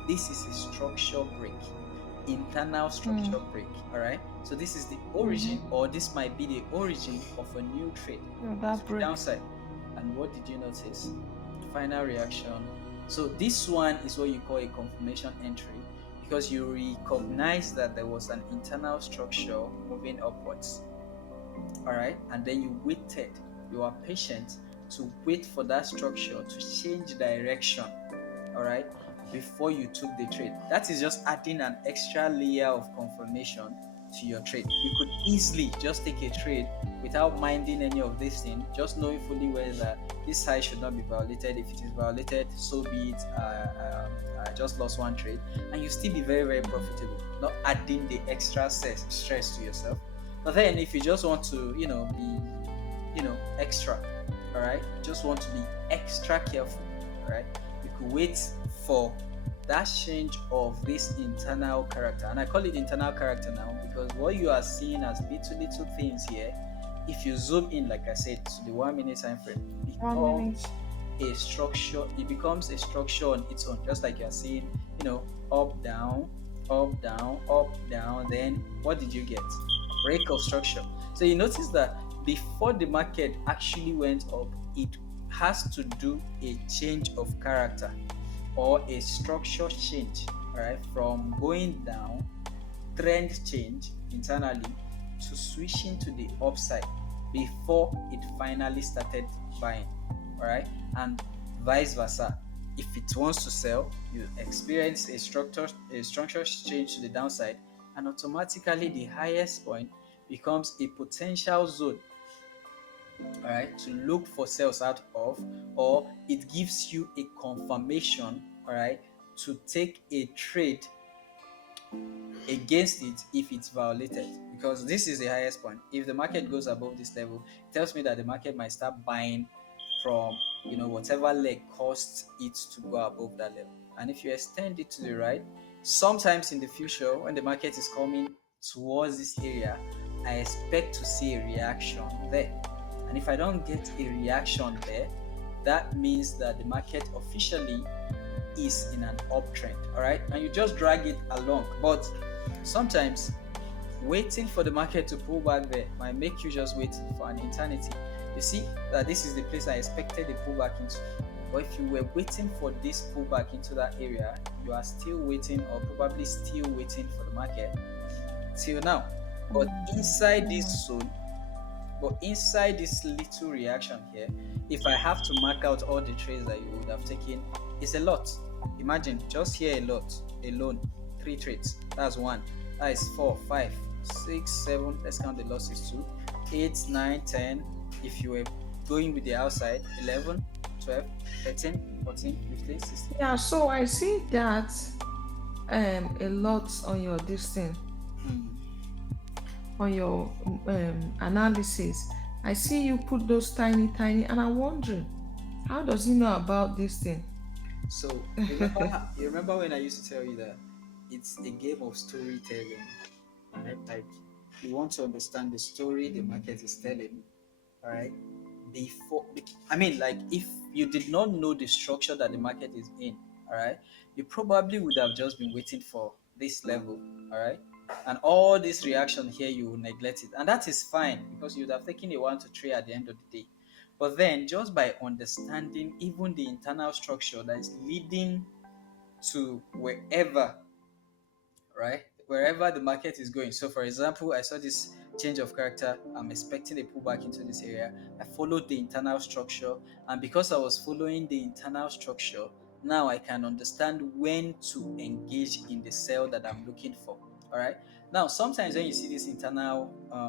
this is a structure break, internal Mm, structure break. All right, so this is the origin, mm-hmm. or this might be the origin of a new trade to That the break. downside. And what did you notice? Final reaction. So this one is what you call a confirmation entry, because you recognize that there was an internal structure moving upwards. All right, and then you waited, you are patient to wait for that structure to change direction. All right, before you took the trade. That is just adding an extra layer of confirmation to your trade. You could easily just take a trade without minding any of this thing, just knowing fully well that this high should not be violated. If it is violated, so be it. I just lost one trade, and you still be very, very profitable, not adding the extra stress to yourself. But then if you just want to, be, extra, all right, just want to be extra careful, all right, you could wait for that change of this internal character. And I call it internal character now because what you are seeing as little things here, if you zoom in, like I said, to the 1 minute time frame, 1 minute. it becomes a structure on its own, just like you're seeing, up, down, up, down, up, down. Then what did you get? Break of structure. So you notice that before the market actually went up, it has to do a change of character or a structure change, right? From going down, trend change internally, to switching to the upside before it finally started buying, all right? And vice versa. If it wants to sell, you experience a structure change to the downside and automatically the highest point becomes a potential zone, all right, to look for sales out of, or it gives you a confirmation, all right, to take a trade against it if it's violated, because this is the highest point. If the market goes above this level, it tells me that the market might start buying from, whatever leg costs it to go above that level. And if you extend it to the right, sometimes in the future when the market is coming towards this area, I expect to see a reaction there. And if I don't get a reaction there, that means that the market officially is in an uptrend, all right, and you just drag it along. But sometimes waiting for the market to pull back there might make you just wait for an eternity. You see that this is the place I expected a pullback into, but if you were waiting for this pullback into that area, you are still waiting, or probably still waiting for the market till now. But inside this zone, but inside this little reaction here, if I have to mark out all the trades that you would have taken, it's a lot. Imagine just here a lot alone, 3 trades. That's one. That is 4, 5, 6, 7. Let's count the losses too. 8, 9, 10. If you were going with the outside, 11, 12, 13, 14, 15, 16. Yeah, so I see that a lot on your this thing, Hmm. on your analysis. I see you put those tiny, tiny, and I'm wondering, how does he know about this thing? So you remember when I used to tell you that it's a game of storytelling, right? Like you want to understand the story the market is telling, all right? I mean, like if you did not know the structure that the market is in, all right, you probably would have just been waiting for this level, all right? And all this reaction here, you will neglect it. And that is fine because you'd have taken a one to three at the end of the day. But then, just by understanding even the internal structure that is leading to wherever, right? Wherever the market is going. So, for example, I saw this change of character. I'm expecting a pullback into this area. I followed the internal structure, and because I was following the internal structure, now I can understand when to engage in the sell that I'm looking for. All right. Now, sometimes when you see this internal,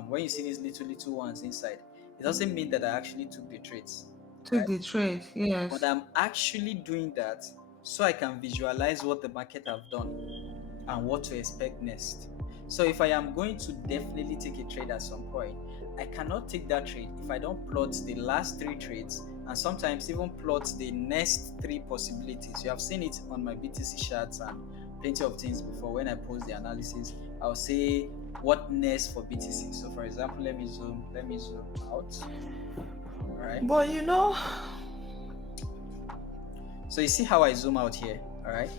when you see these little ones inside, it doesn't mean that I actually took the trades, Took right? the trade, But yes. I'm actually doing that so I can visualize what the market have done and what to expect next. So if I am going to definitely take a trade at some point, I cannot take that trade if I don't plot the last 3 trades and sometimes even plot the next 3 possibilities. You have seen it on my BTC charts and plenty of things before. When I post the analysis, I'll say what next for BTC. So for example, let me zoom out. All right. But So you see how I zoom out here, all right?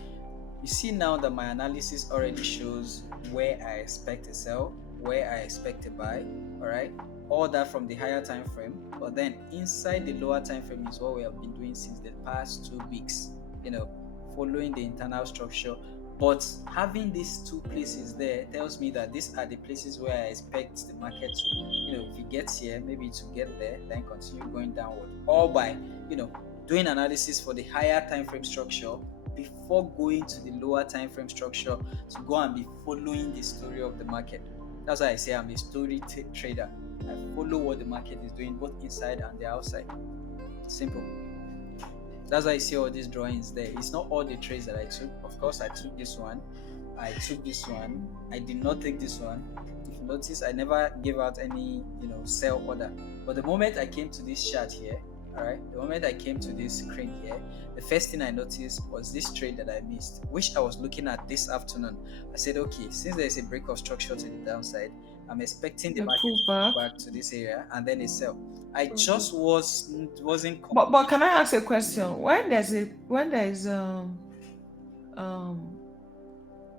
You see now that my analysis already shows where I expect to sell, where I expect to buy, all right? All that from the higher time frame. But then inside the lower time frame is what we have been doing since the past 2 weeks, you know, following the internal structure. But having these 2 places there tells me that these are the places where I expect the market to, if it gets here, maybe to get there, then continue going downward. Or by, doing analysis for the higher time frame structure before going to the lower time frame structure to go and be following the story of the market. That's why I say I'm a trader. I follow what the market is doing both inside and the outside. Simple. That's why I see all these drawings there. It's not all the trades that I took. Of course, I took this one. I took this one. I did not take this one. If you notice, I never gave out any, sell order. But the moment I came to this chart here, all right, the moment I came to this screen here, the first thing I noticed was this trade that I missed, which I was looking at this afternoon. I said, okay, since there's a break of structure to the downside, I'm expecting the the market to pull pullback. back to this area and then a sell. I just wasn't But can I ask a question? When there is um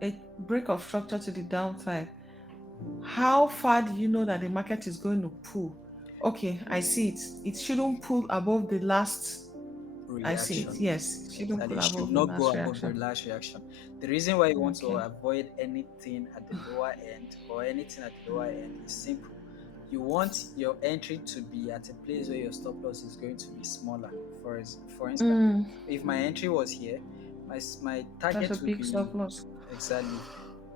a break of structure to the downside, how far do you know that the market is going to pull? Okay, I see it. It shouldn't pull above the last. I see it. reaction. Yes, it shouldn't Exactly. pull It should above the not go last above the reaction. last reaction. The reason why you want to Okay. avoid anything at the lower end or anything at the lower end is simple. You want your entry to be at a place where your stop loss is going to be smaller. For instance, Mm, if my entry was here, my that's a target would big be surplus. exactly.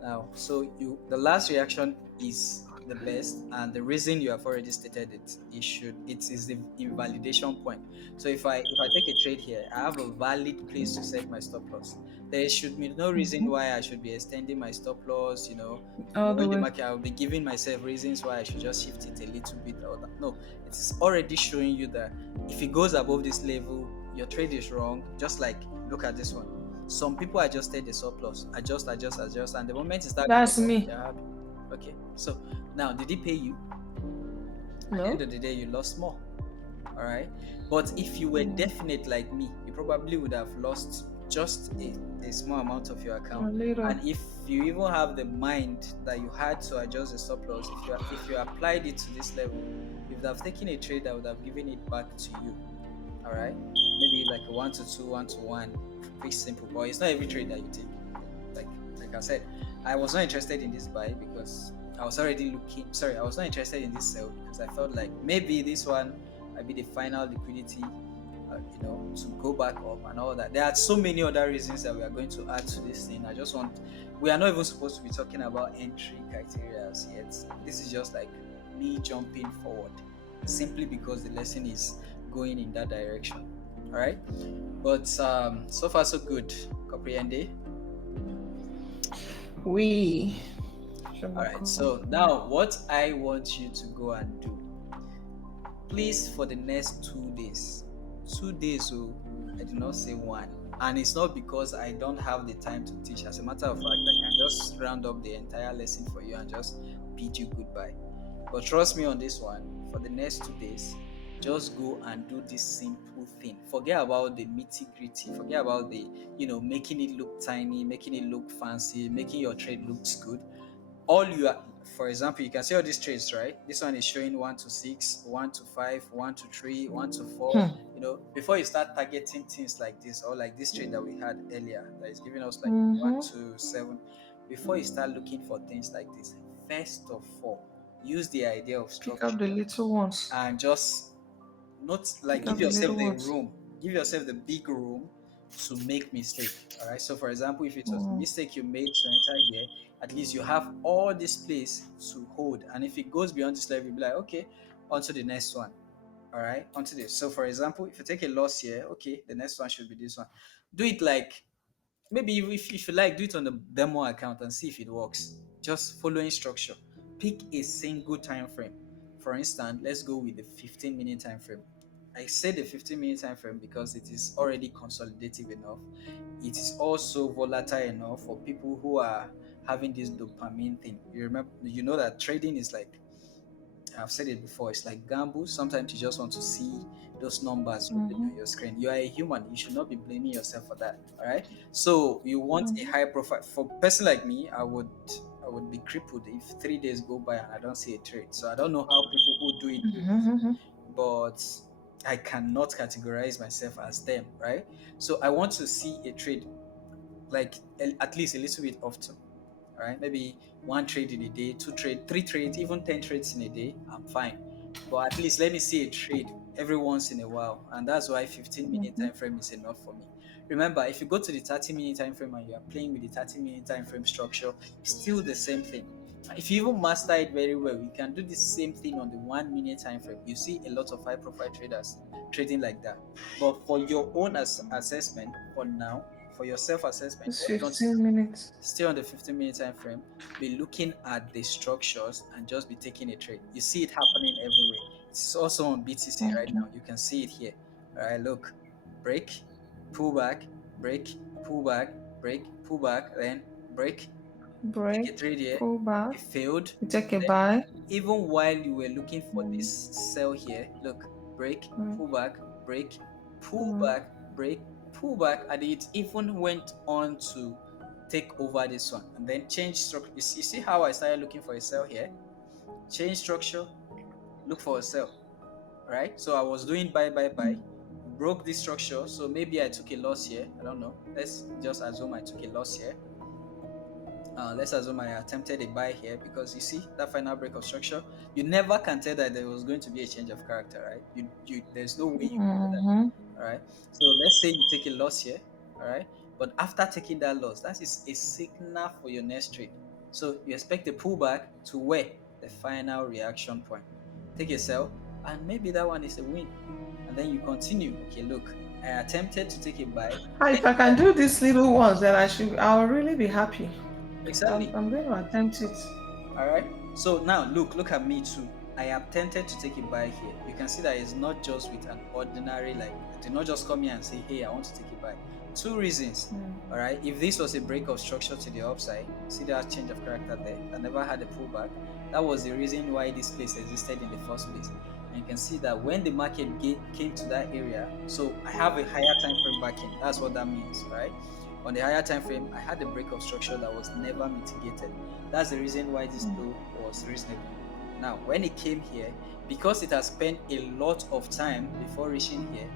Now, so the last reaction is the best, and the reason you have already stated it, it is the invalidation point. So if I take a trade here, I have a valid place to set my stop loss. There should be no reason Mm-hmm. why I should be extending my stop loss. All the When the way. market, I'll be giving myself reasons why I should just shift it a little bit or that. No, it is already showing you that if it goes above this level, your trade is wrong. Just like look at this one. Some people adjusted the surplus, adjust, and the moment it starts going That's up, me. they're happy. Okay, so now did it pay you? At the end No. of the day, you lost more. All right, but if you were definite like me, you probably would have lost just a small amount of your account. A little. And if you even have the mind that you had to adjust the stop loss, if you applied it to this level, you would have taken a trade that would have given it back to you. All right, maybe like a 1 to 2, 1 to 1, pretty simple. But it's not every trade that you take. Like I said, I was not interested in this buy because I was already looking. Sorry, I was not interested in this sell because I felt like maybe this one might be the final liquidity, to go back up and all that. There are so many other reasons that we are going to add to this thing. We are not even supposed to be talking about entry criteria as yet. This is just like me jumping forward simply because the lesson is going in that direction. All right. But so far so good. Comprehende? We. All right. So now what I want you to go and do, please, for the next 2 days. 2 days, oh, I do not say one. And it's not because I don't have the time to teach. As a matter of fact, I can just round up the entire lesson for you and just bid you goodbye. But trust me on this one, for the next 2 days, just go and do this simple thing. Forget about the nitty gritty. Forget about the, making it look tiny, making it look fancy, making your trade looks good. All you are, for example, you can see all these trades, right? This one is showing 1 to 6, 1 to 5, 1 to 3, 1 to 4. Hmm. Before you start targeting things like this, or like this trade that we had earlier that is giving us like one Mm-hmm. to seven, before you start looking for things like this, first of all, use the idea of Pick up the structure little ones. and just not like Pick up the little ones. give yourself the big room to make mistake. All right, so for example, if it was a Mm. mistake you made to enter here, at least you have all this place to hold, and if it goes beyond this level, you'll be like, okay, on to the next one. All right, onto this. So for example, if you take a loss here, okay, the next one should be this one. Do it like, maybe if you like, do it on the demo account and see if it works. Just following structure. Pick a single time frame. For instance, let's go with the 15-minute time frame. I say the 15-minute time frame because it is already consolidative enough. It is also volatile enough for people who are having this dopamine thing. You know that trading is like, I've said it before, it's like gamble. Sometimes you just want to see those numbers moving Mm-hmm. on your screen. You are a human. You should not be blaming yourself for that. All right. So you want a Mm-hmm. high profile. For a person like me, I would be crippled if 3 days go by and I don't see a trade. So I don't know how people who do it, Mm-hmm. but I cannot categorize myself as them, right? So I want to see a trade like at least a little bit often. All right, maybe one trade in a day, two trade, three trades, even 10 trades in a day. I'm fine, but at least let me see a trade every once in a while, and that's why 15-minute Mm-hmm. time frame is enough for me. Remember, if you go to the 30-minute time frame and you are playing with the 30-minute time frame structure, it's still the same thing. If you even master it very well, you can do the same thing on the 1 minute time frame. You see a lot of high profile traders trading like that. But for your own assessment, for now, for your self assessment, It's what you want to 15 minutes. stay on the 15-minute time frame, be looking at the structures and just be taking a trade. You see it happening everywhere. It's also on BTC right Mm-hmm. now. You can see it here. All right, look, break, pull back, break, pull back, break, pull back, then break. Take a Break. trade here. Pull back. It failed. You take a Then buy. even while you were looking for Mm. this sell here, look, break, Break. pull back, break, pull Pull back, break, pull back, and it even went on to take over this one and then change structure. You see how I started looking for a sell here? Change structure, look for a sell, right? So I was doing buy, buy, buy, broke this structure. So maybe I took a loss here. I don't know. Let's just assume I took a loss here. Let's assume I attempted a buy here because you see that final break of structure. You never can tell that there was going to be a change of character, right? There's no way you can tell that. Mm-hmm. All right. So let's say you take a loss here. All right. But after taking that loss, that is a signal for your next trade. So you expect a pullback to where? The final reaction point. Take a sell, and maybe that one is a win. And then you continue. Okay, look, I attempted to take a buy. If I can do these little ones, then I'll really be happy. Exactly. I'm going to attempt it. All right. So now look at me too. I am tempted to take a buy here. You can see that it's not just with an ordinary, like I did not just come here and say, hey, I want to take a buy. Two reasons. All right. If this was a break of structure to the upside, see that change of character there. I never had a pullback. That was the reason why this place existed in the first place. And you can see that when the market came to that area, so I have a higher time frame backing. That's what that means, right? On the higher time frame, I had a break of structure that was never mitigated. That's the reason why this low was reasonable. Now, when it came here, because it has spent a lot of time before reaching here,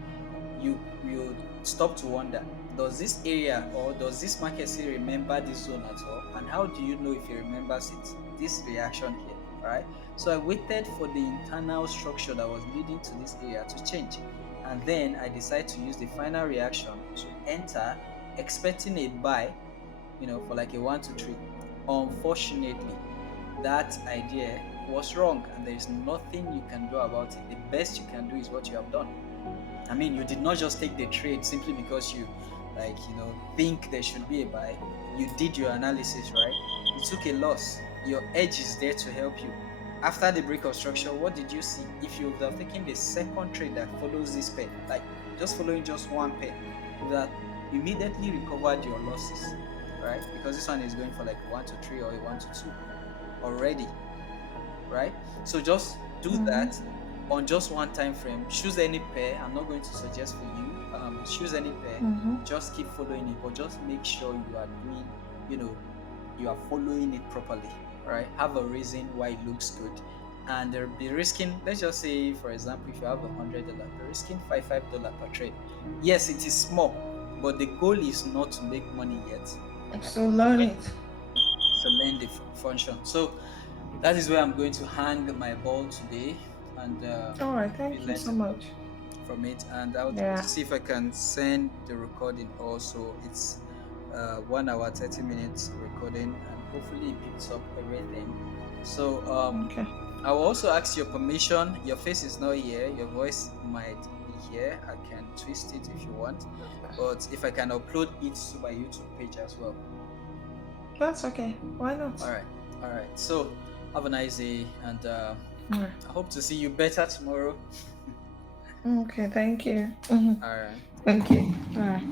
you stop to wonder, does this area or does this market still remember this zone at all? And how do you know if it remembers it? This reaction here, all right? So I waited for the internal structure that was leading to this area to change. And then I decided to use the final reaction to enter, expecting a buy, for like a 1 to 3. Unfortunately, that idea was wrong, and there is nothing you can do about it. The best you can do is what you have done. I mean, you did not just take the trade simply because you, think there should be a buy. You did your analysis, right? You took a loss. Your edge is there to help you. After the break of structure, what did you see? If you would have taken the second trade that follows this pair, like just following just one pair, you would have immediately recovered your losses, right? Because this one is going for like a 1 to 3 or a 1 to 2 already, right? So just do that on just one time frame. Choose any pair. I'm not going to suggest for you. Choose any pair. Just keep following it, but just make sure you are doing, you are following it properly, right? Have a reason why it looks good, and be risking. Let's just say, for example, if you have $100, be risking $5 per trade. Yes, it is small, but the goal is not to make money yet. So learn it. So learn the function. So that is where I'm going to hang my ball today, and All right. we Thank you learned so much. from it. And I'll try to Yeah. see if I can send the recording also. It's 1 hour 30 minutes recording, and hopefully it picks up everything. So Okay. I will also ask your permission. Your face is not here. Your voice might be here. I can twist it if you want, but if I can upload it to my YouTube page as well. That's okay. Why not? All right. All right. So have a nice day, and All right. I hope to see you better tomorrow. Okay. Thank you. All right. Thank you. All right.